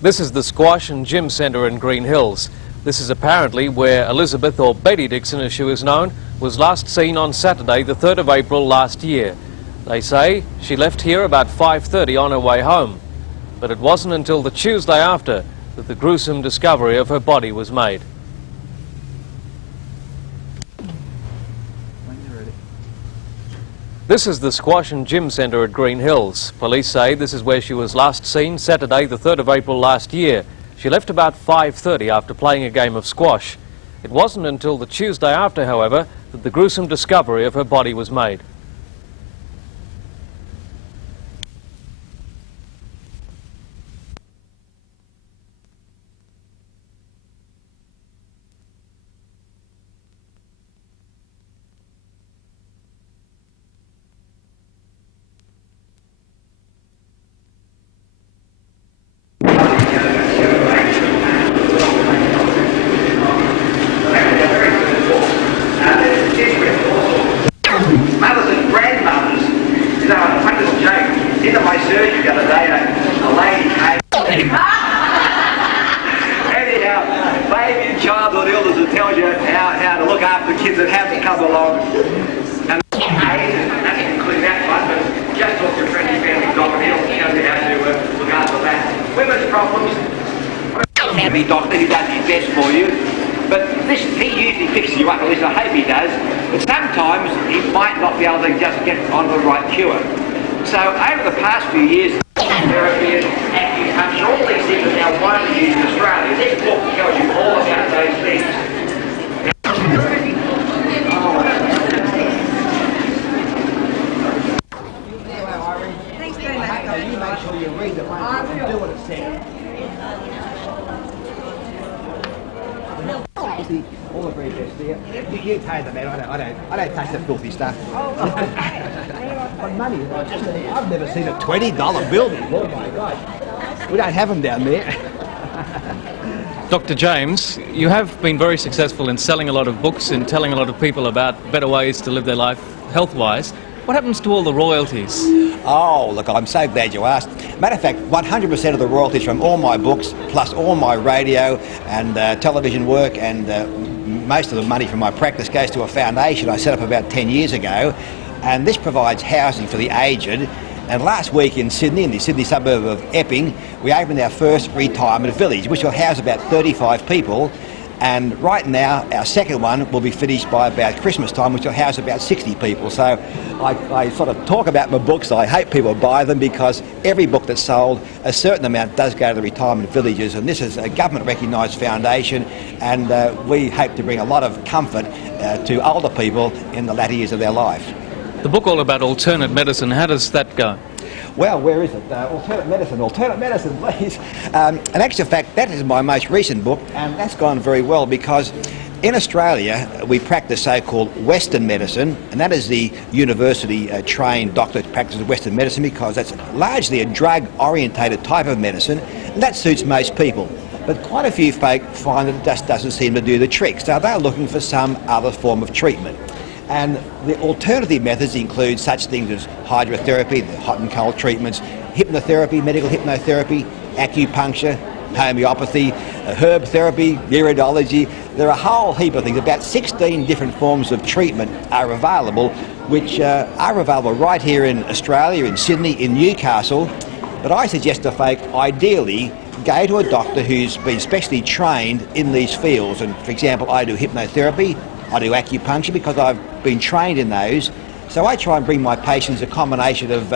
This is the Squash and Gym Centre in Green Hills. This is apparently where Elizabeth, or Betty Dixon as she was known, was last seen on Saturday, the 3rd of April last year. They say she left here about 5:30 on her way home. But it wasn't until the Tuesday after that the gruesome discovery of her body was made. This is the Squash and Gym Centre at Green Hills. Police say this is where she was last seen Saturday, the 3rd of April last year. She left about 5:30 after playing a game of squash. It wasn't until the Tuesday after, however, that the gruesome discovery of her body was made. Mothers you how to look after the kids that haven't come along. And that's including that one, but just talk to your friendly family doctor, he'll show you how to look after that. Women's problems, family doctor who does his best for you, but listen, he usually fixes you up, at least I hope he does, but sometimes he might not be able to just get on the right cure. So over the past few years, therapy and acupuncture, all these things are now widely used in Australia. This book tells you all about those things. Thanks very much. You make sure you read the one and do what it says. All the very best there. You pay the man. I don't touch the filthy stuff. But money, I've never seen a $20 bill before. Oh my God, we don't have them down there. Dr. James, you have been very successful in selling a lot of books and telling a lot of people about better ways to live their life health-wise. What happens to all the royalties? Oh, look, I'm so glad you asked. Matter of fact, 100% of the royalties from all my books, plus all my radio and television work, and most of the money from my practice goes to a foundation I set up about 10 years ago, and this provides housing for the aged. And last week in Sydney, in the Sydney suburb of Epping, we opened our first retirement village, which will house about 35 people. And right now, our second one will be finished by about Christmas time, which will house about 60 people. So I sort of talk about my books. I hope people buy them because every book that's sold, a certain amount does go to the retirement villages. And this is a government-recognised foundation, and we hope to bring a lot of comfort to older people in the latter years of their life. The book all about alternate medicine, how does that go? Well, where is it? Alternate medicine, please. In actual fact, that is my most recent book, and that's gone very well because in Australia we practice so-called Western medicine, and that is the university-trained doctor who practices Western medicine because that's largely a drug-orientated type of medicine, and that suits most people. But quite a few folk find that it just doesn't seem to do the trick, so they're looking for some other form of treatment. And the alternative methods include such things as hydrotherapy, the hot and cold treatments, hypnotherapy, medical hypnotherapy, acupuncture, homeopathy, herb therapy, iridology. There are a whole heap of things. About 16 different forms of treatment are available, which are available right here in Australia, in Sydney, in Newcastle. But I suggest to folk, ideally, go to a doctor who's been specially trained in these fields. And for example, I do hypnotherapy, I do acupuncture because I've been trained in those. So I try and bring my patients a combination of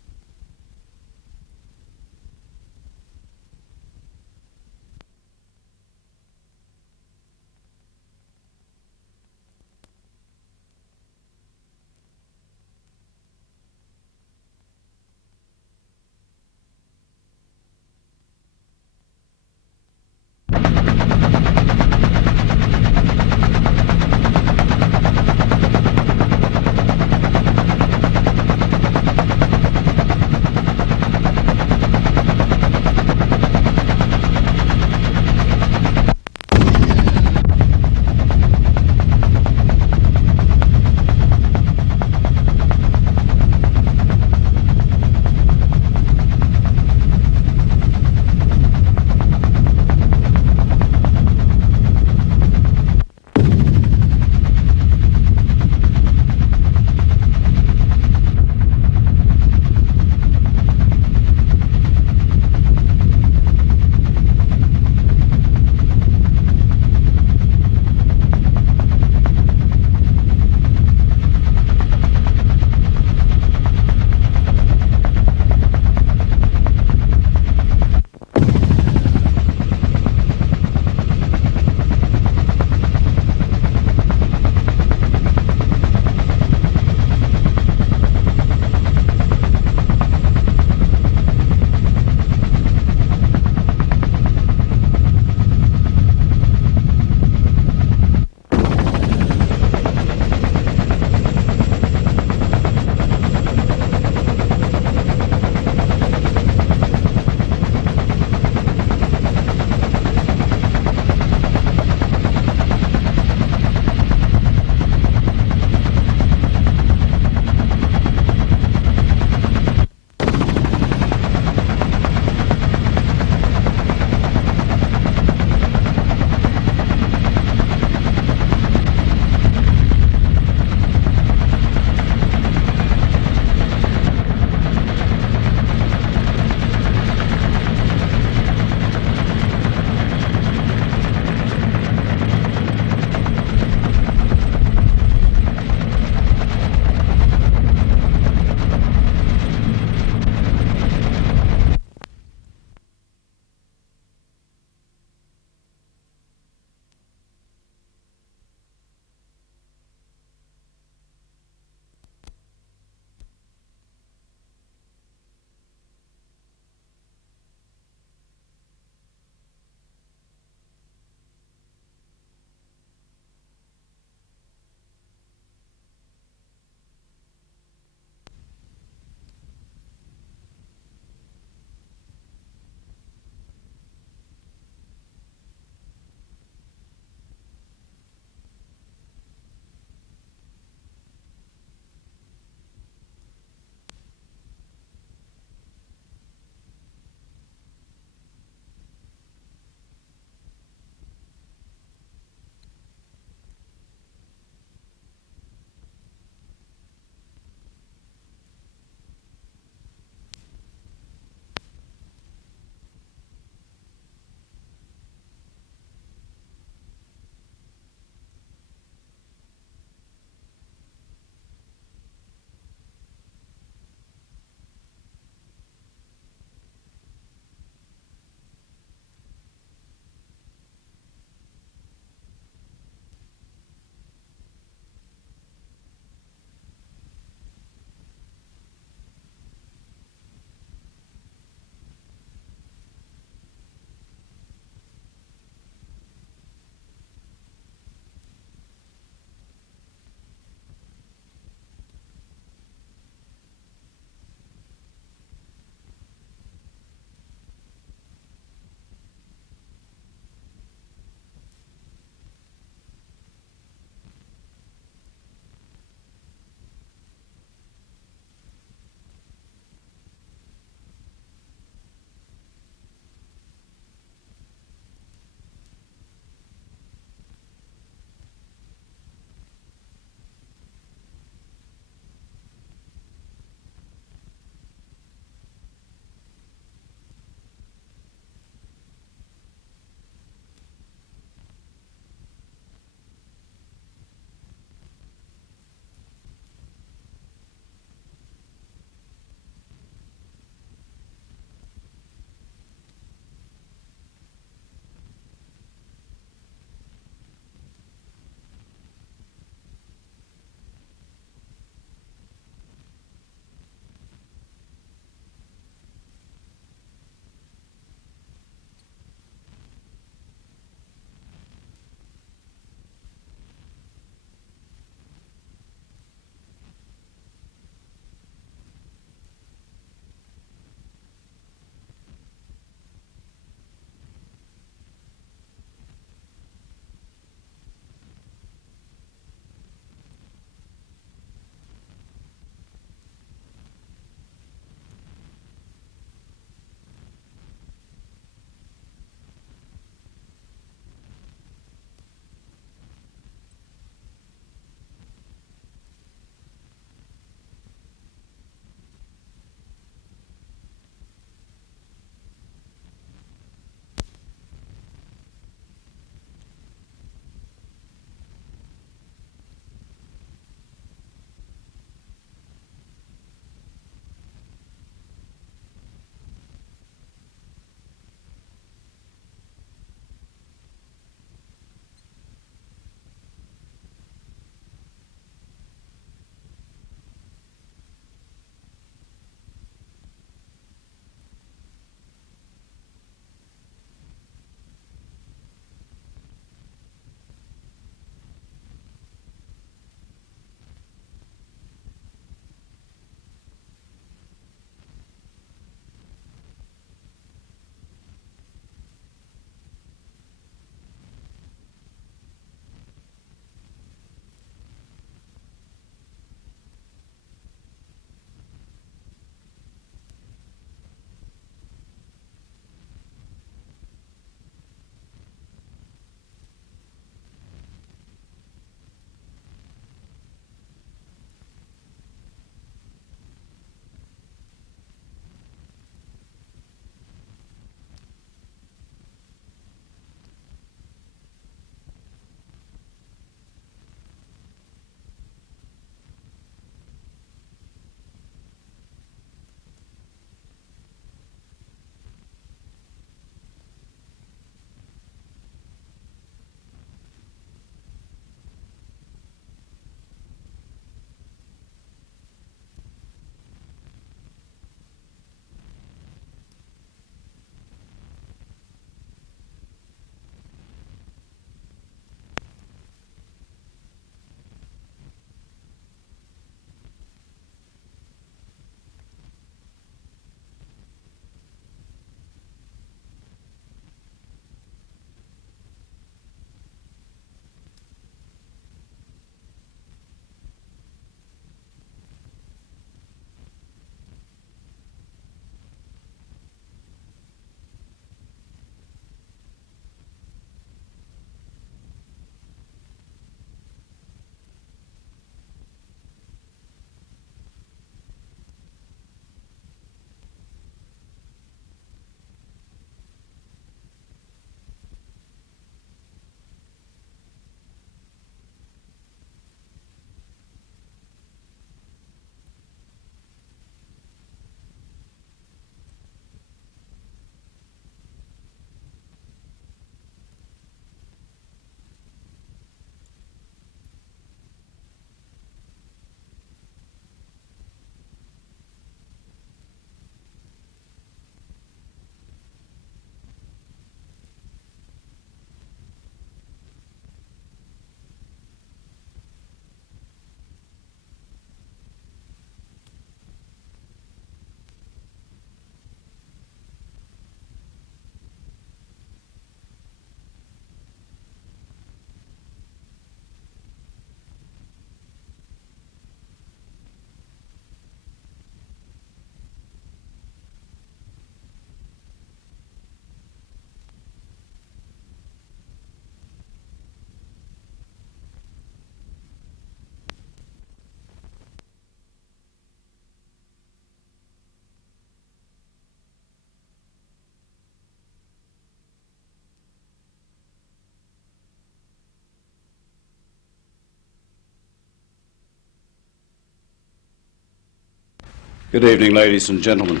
Good evening, ladies and gentlemen.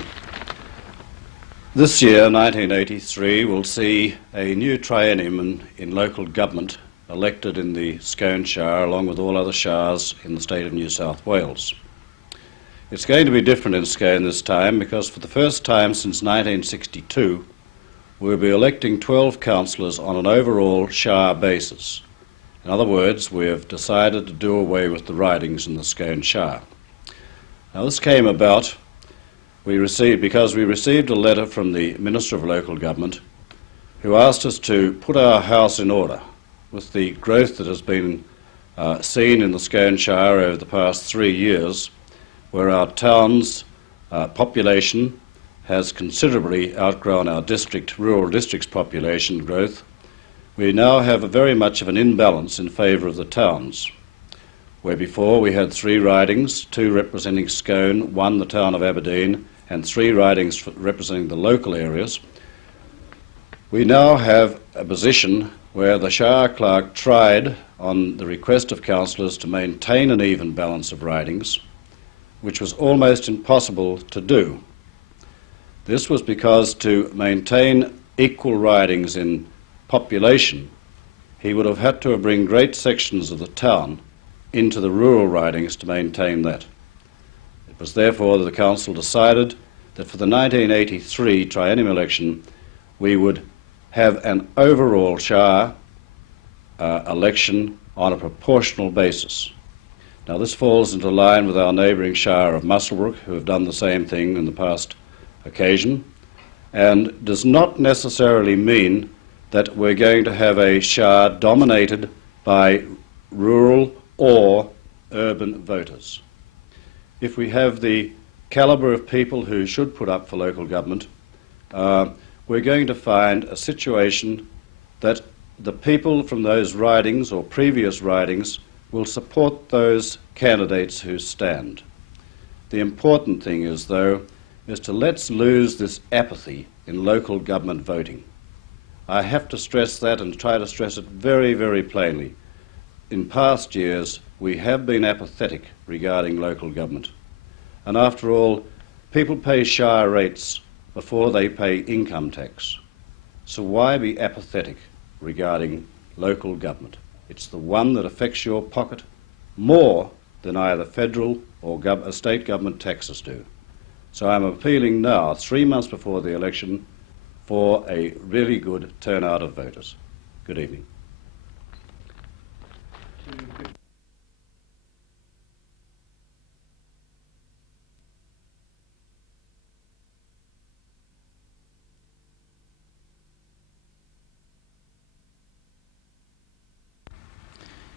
This year, 1983, will see a new triennium in local government elected in the Scone Shire, along with all other shires in the state of New South Wales. It's going to be different in Scone this time because for the first time since 1962, we'll be electing 12 councillors on an overall shire basis. In other words, we have decided to do away with the ridings in the Scone Shire. Now, this came about because we received a letter from the Minister of Local Government who asked us to put our house in order with the growth that has been seen in the Scone Shire over the past 3 years, where our town's population has considerably outgrown our rural district's population growth. We now have very much of an imbalance in favour of the towns, where before we had 3 ridings, 2 representing Scone, 1 the town of Aberdeen, and 3 ridings representing the local areas. We now have a position where the Shire Clerk tried, on the request of councillors, to maintain an even balance of ridings, which was almost impossible to do. This was because to maintain equal ridings in population, he would have had to bring great sections of the town into the rural ridings to maintain that. It was therefore that the council decided that for the 1983 triennium election we would have an overall shire election on a proportional basis. Now, this falls into line with our neighbouring shire of Muswellbrook, who have done the same thing in the past occasion, and does not necessarily mean that we're going to have a shire dominated by rural or urban voters. If we have the calibre of people who should put up for local government, we're going to find a situation that the people from those ridings or previous ridings will support those candidates who stand. The important thing is, though, is to let's lose this apathy in local government voting. I have to stress that and try to stress it very, very plainly. In past years, we have been apathetic regarding local government. And after all, people pay shire rates before they pay income tax. So why be apathetic regarding local government? It's the one that affects your pocket more than either federal or state government taxes do. So I'm appealing now, 3 months before the election, for a really good turnout of voters. Good evening.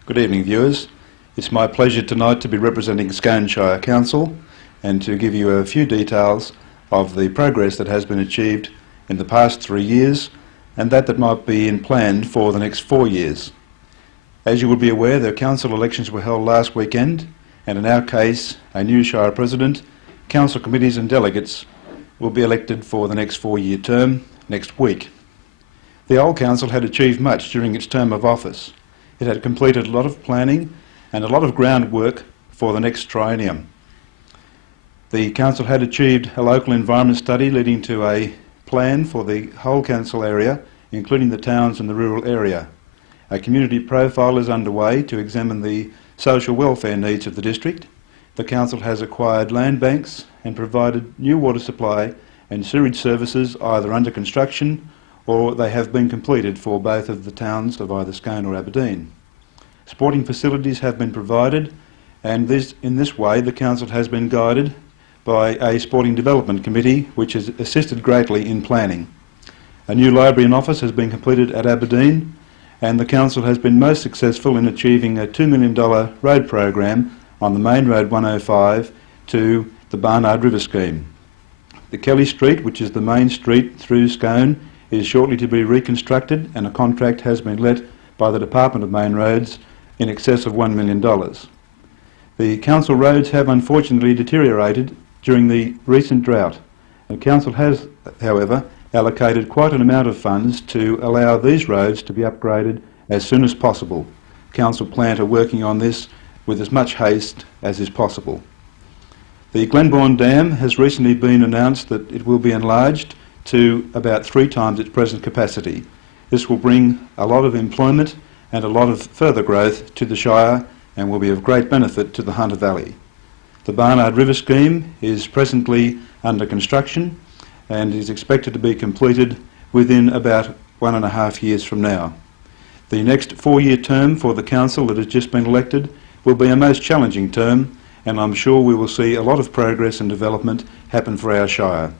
Good evening, viewers. It's my pleasure tonight to be representing Scone Shire Council and to give you a few details of the progress that has been achieved in the past 3 years and that might be in plan for the next 4 years. As you will be aware, the council elections were held last weekend, and in our case, a new Shire President, council committees and delegates will be elected for the next 4-year term next week. The old council had achieved much during its term of office. It had completed a lot of planning and a lot of groundwork for the next triennium. The council had achieved a local environment study leading to a plan for the whole council area, including the towns and the rural area. A community profile is underway to examine the social welfare needs of the district. The council has acquired land banks and provided new water supply and sewage services either under construction or they have been completed for both of the towns of either Scone or Aberdeen. Sporting facilities have been provided, and in this way the council has been guided by a sporting development committee which has assisted greatly in planning. A new library and office has been completed at Aberdeen, and the council has been most successful in achieving a $2 million road program on the main road 105 to the Barnard River scheme. The Kelly Street, which is the main street through Scone, is shortly to be reconstructed, and a contract has been let by the Department of Main Roads in excess of $1 million. The council roads have unfortunately deteriorated during the recent drought. The council has, however, allocated quite an amount of funds to allow these roads to be upgraded as soon as possible. Council plant are working on this with as much haste as is possible. The Glenbourne Dam has recently been announced that it will be enlarged to about 3 times its present capacity. This will bring a lot of employment and a lot of further growth to the Shire and will be of great benefit to the Hunter Valley. The Barnard River scheme is presently under construction and is expected to be completed within about 1.5 years from now. The next 4-year term for the council that has just been elected will be a most challenging term, and I'm sure we will see a lot of progress and development happen for our Shire.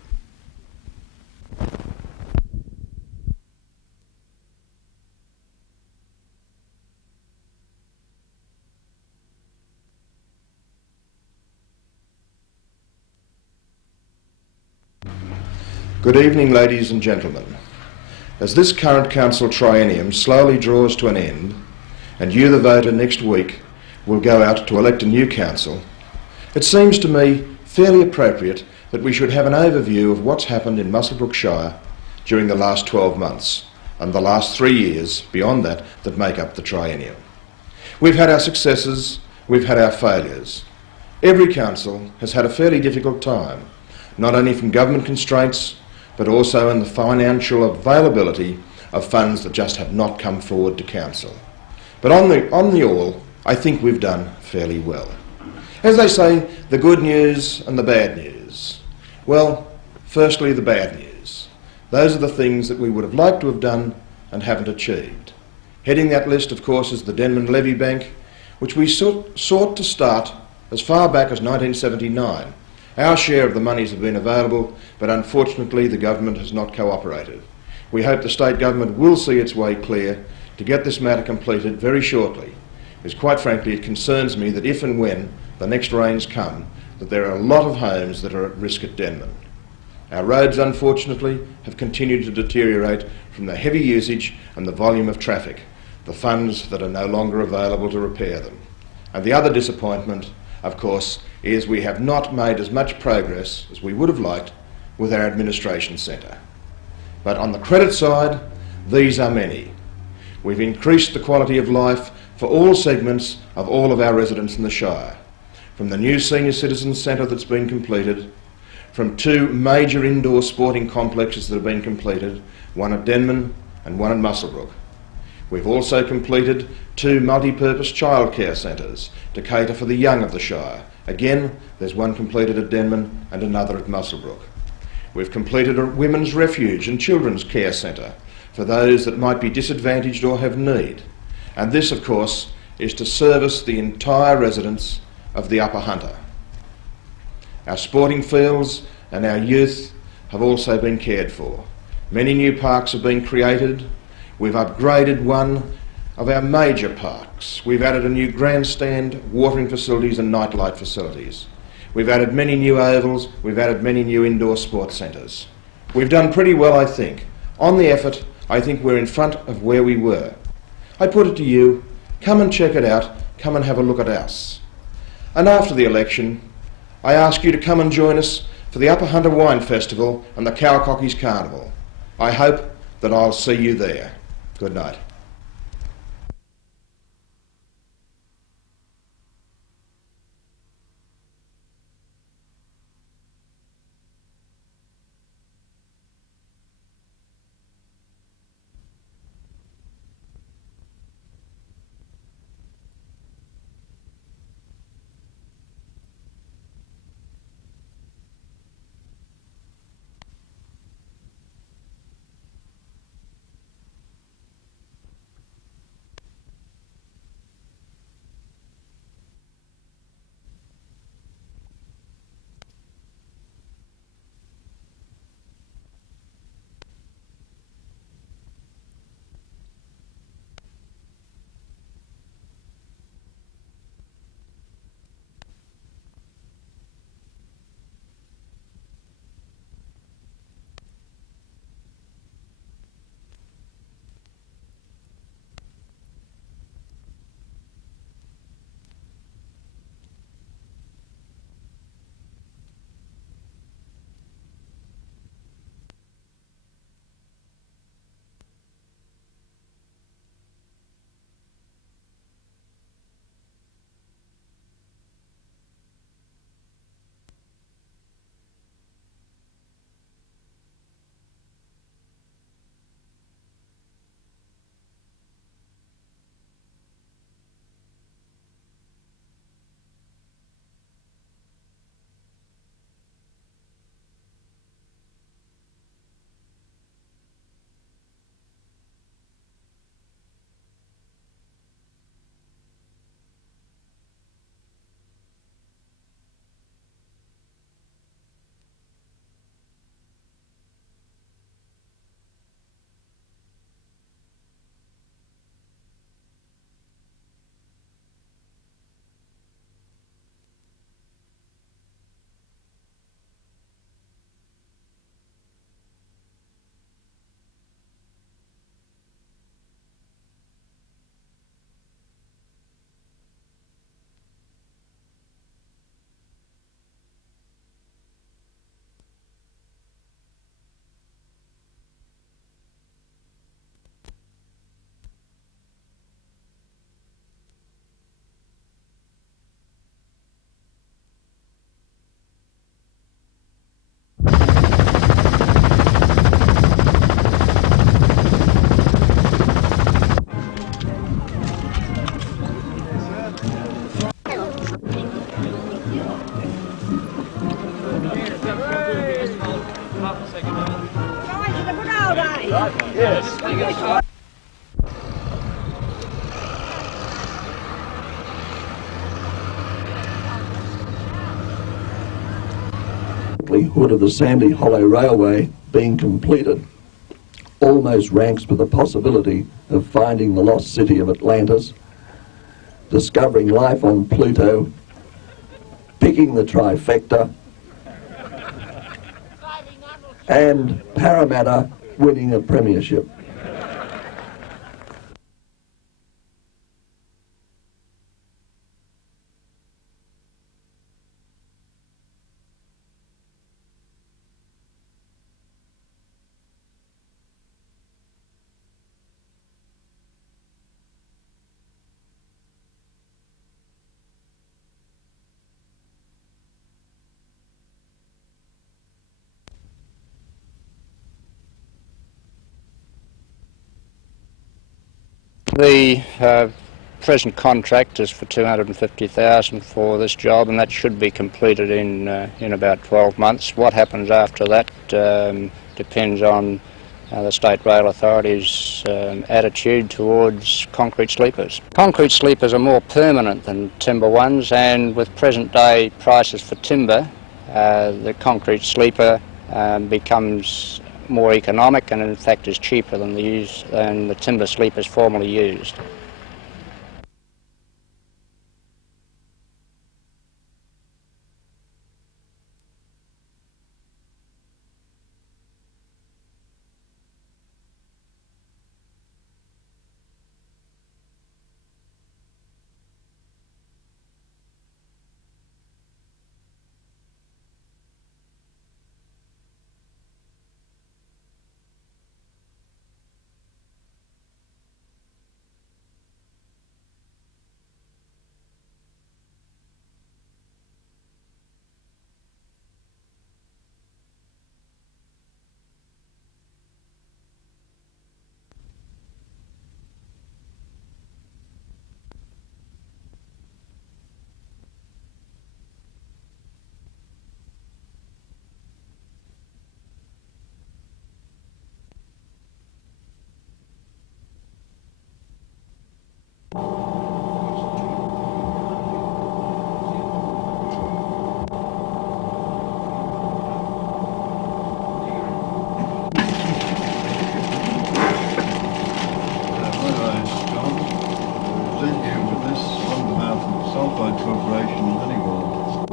Good evening, ladies and gentlemen. As this current council triennium slowly draws to an end, and you, the voter, next week will go out to elect a new council, it seems to me fairly appropriate that we should have an overview of what's happened in Muswellbrook Shire during the last 12 months and the last 3 years beyond that that make up the triennium. We've had our successes, we've had our failures. Every council has had a fairly difficult time, not only from government constraints, but also in the financial availability of funds that just have not come forward to council. But on the all, I think we've done fairly well. As they say, the good news and the bad news. Well, firstly, the bad news. Those are the things that we would have liked to have done and haven't achieved. Heading that list, of course, is the Denman Levy Bank, which we sought to start as far back as 1979. Our share of the monies have been available, but unfortunately the government has not cooperated. We hope the state government will see its way clear to get this matter completed very shortly, because quite frankly it concerns me that if and when the next rains come, that there are a lot of homes that are at risk at Denman. Our roads, unfortunately, have continued to deteriorate from the heavy usage and the volume of traffic, the funds that are no longer available to repair them. And the other disappointment, of course, is we have not made as much progress as we would have liked with our administration centre. But on the credit side, these are many. We've increased the quality of life for all segments of all of our residents in the Shire, from the new senior citizens centre that's been completed, from 2 major indoor sporting complexes that have been completed, one at Denman and one at Muswellbrook. We've also completed 2 multi-purpose childcare centres to cater for the young of the Shire. Again, there's one completed at Denman and another at Muswellbrook. We've completed a women's refuge and children's care centre for those that might be disadvantaged or have need. And this, of course, is to service the entire residents of the Upper Hunter. Our sporting fields and our youth have also been cared for. Many new parks have been created. We've upgraded one of our major parks. We've added a new grandstand, watering facilities and nightlight facilities. We've added many new ovals, we've added many new indoor sports centres. We've done pretty well, I think. On the effort, I think we're in front of where we were. I put it to you, come and check it out, come and have a look at us. And after the election, I ask you to come and join us for the Upper Hunter Wine Festival and the Cowcockies Carnival. I hope that I'll see you there. Good night. Yes. Likelihood of the Sandy Hollow Railway being completed almost ranks with the possibility of finding the lost city of Atlantis, discovering life on Pluto, picking the trifecta, and Parramatta winning a premiership. The present contract is for $250,000 for this job, and that should be completed in about 12 months. What happens after that depends on the State Rail Authority's attitude towards concrete sleepers. Concrete sleepers are more permanent than timber ones, and with present-day prices for timber, the concrete sleeper becomes more economic and in fact is cheaper than the timber sleepers formerly used.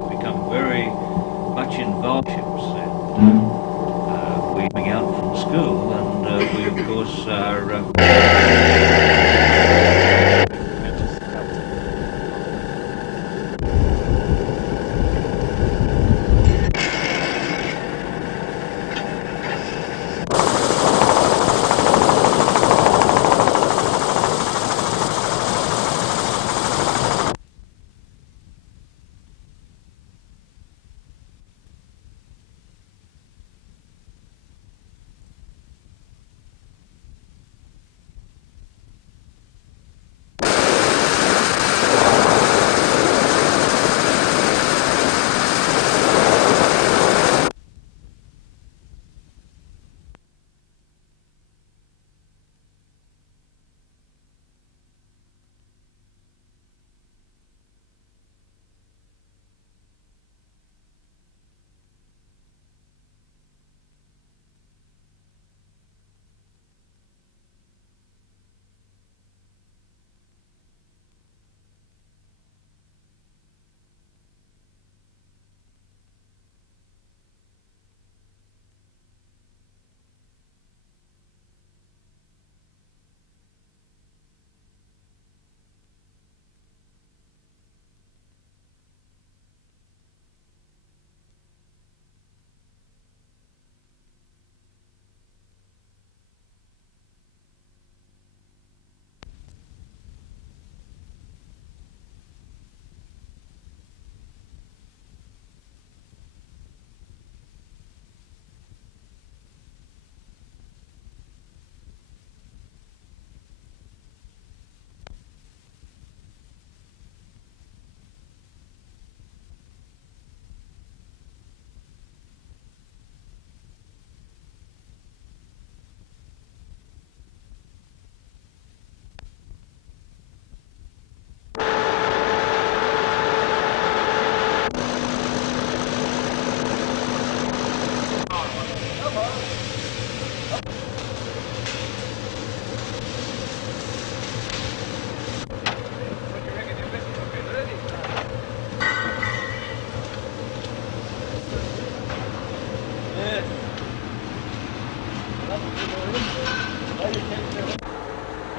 Become very much involved in ships, and we coming out from school, and we of course are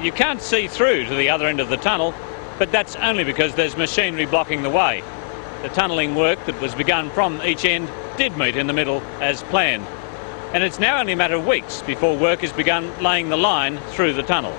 You can't see through to the other end of the tunnel, but that's only because there's machinery blocking the way. The tunnelling work that was begun from each end did meet in the middle as planned. And it's now only a matter of weeks before work has begun laying the line through the tunnel.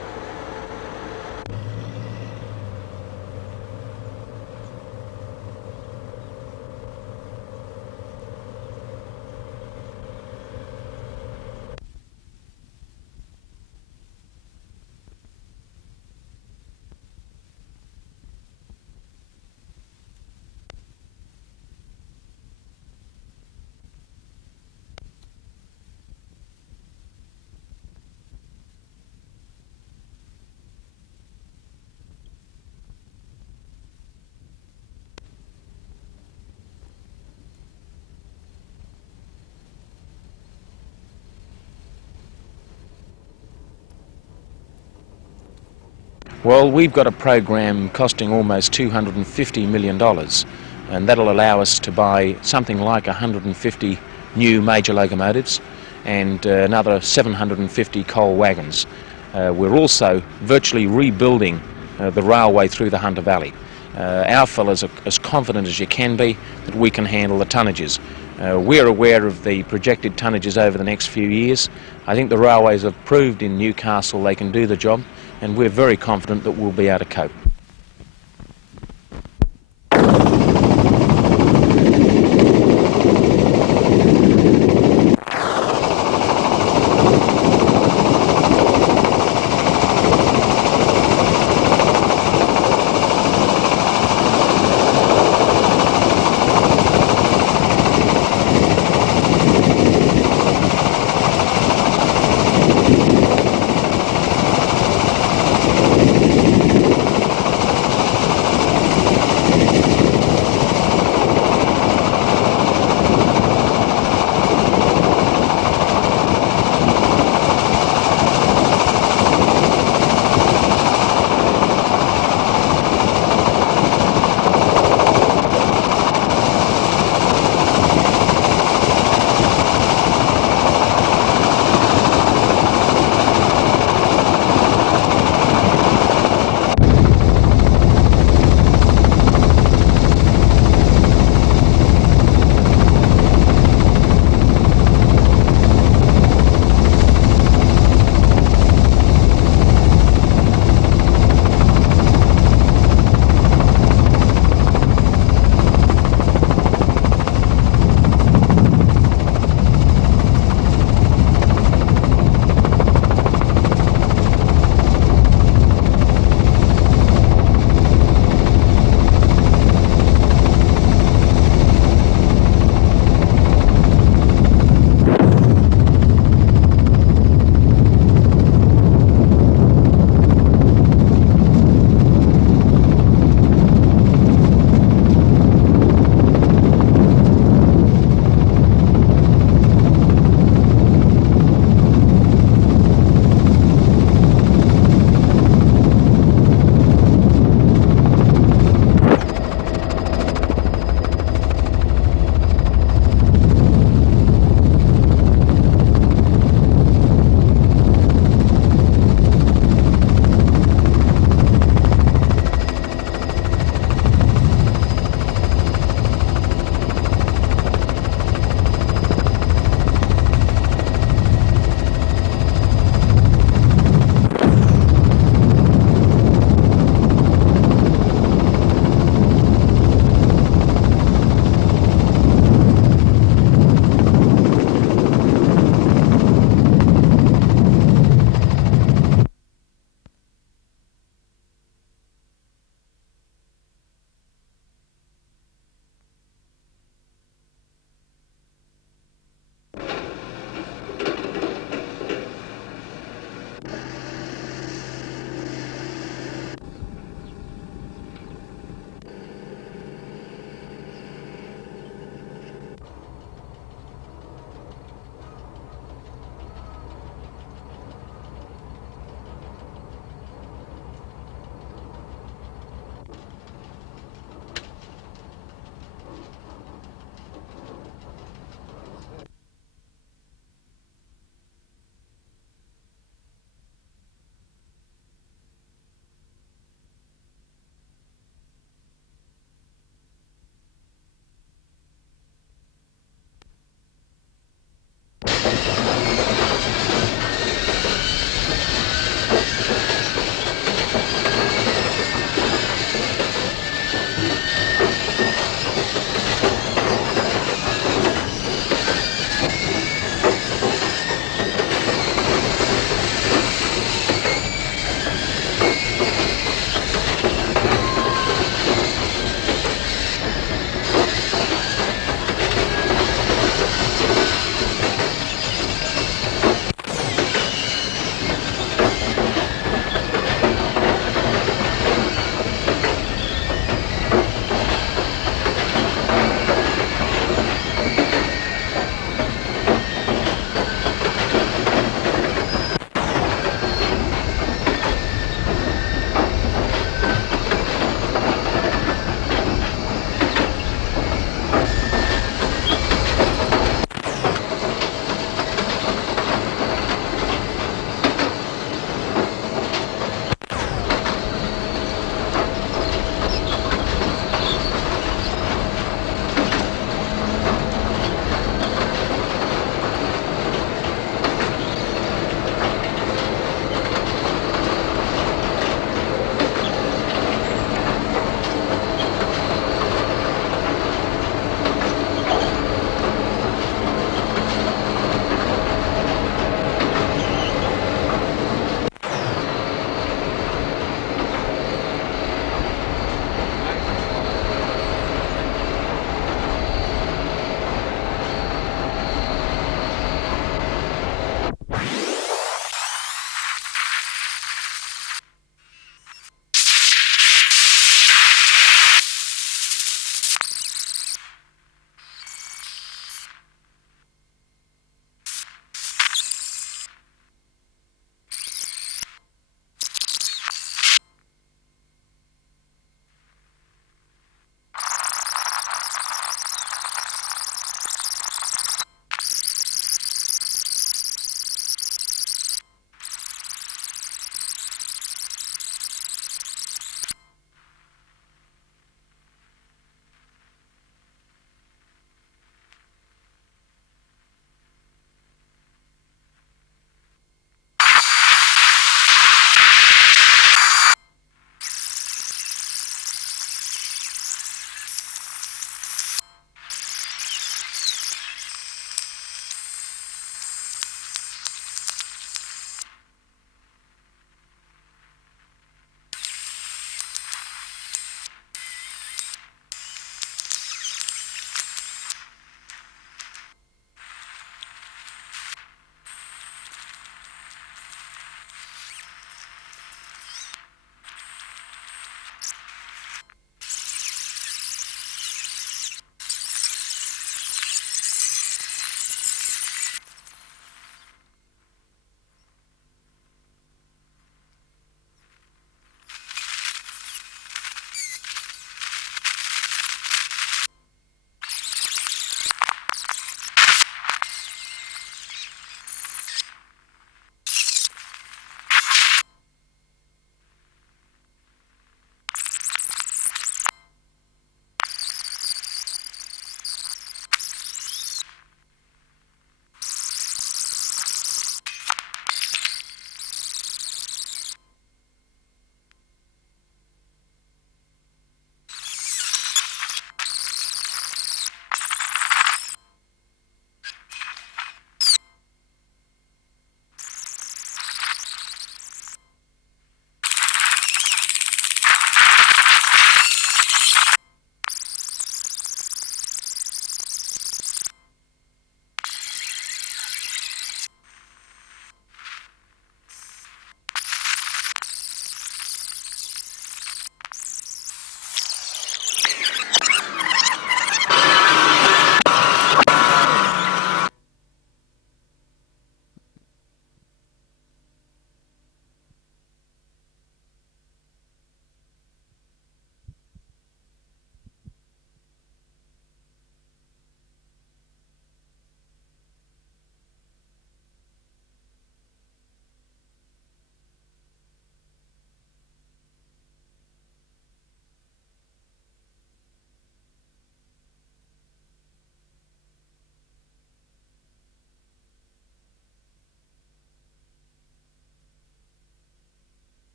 Well, we've got a program costing almost $250 million, and that'll allow us to buy something like 150 new major locomotives and another 750 coal wagons. We're also virtually rebuilding the railway through the Hunter Valley. Our fellows are as confident as you can be that we can handle the tonnages. We're aware of the projected tonnages over the next few years. I think the railways have proved in Newcastle they can do the job, and we're very confident that we'll be able to cope.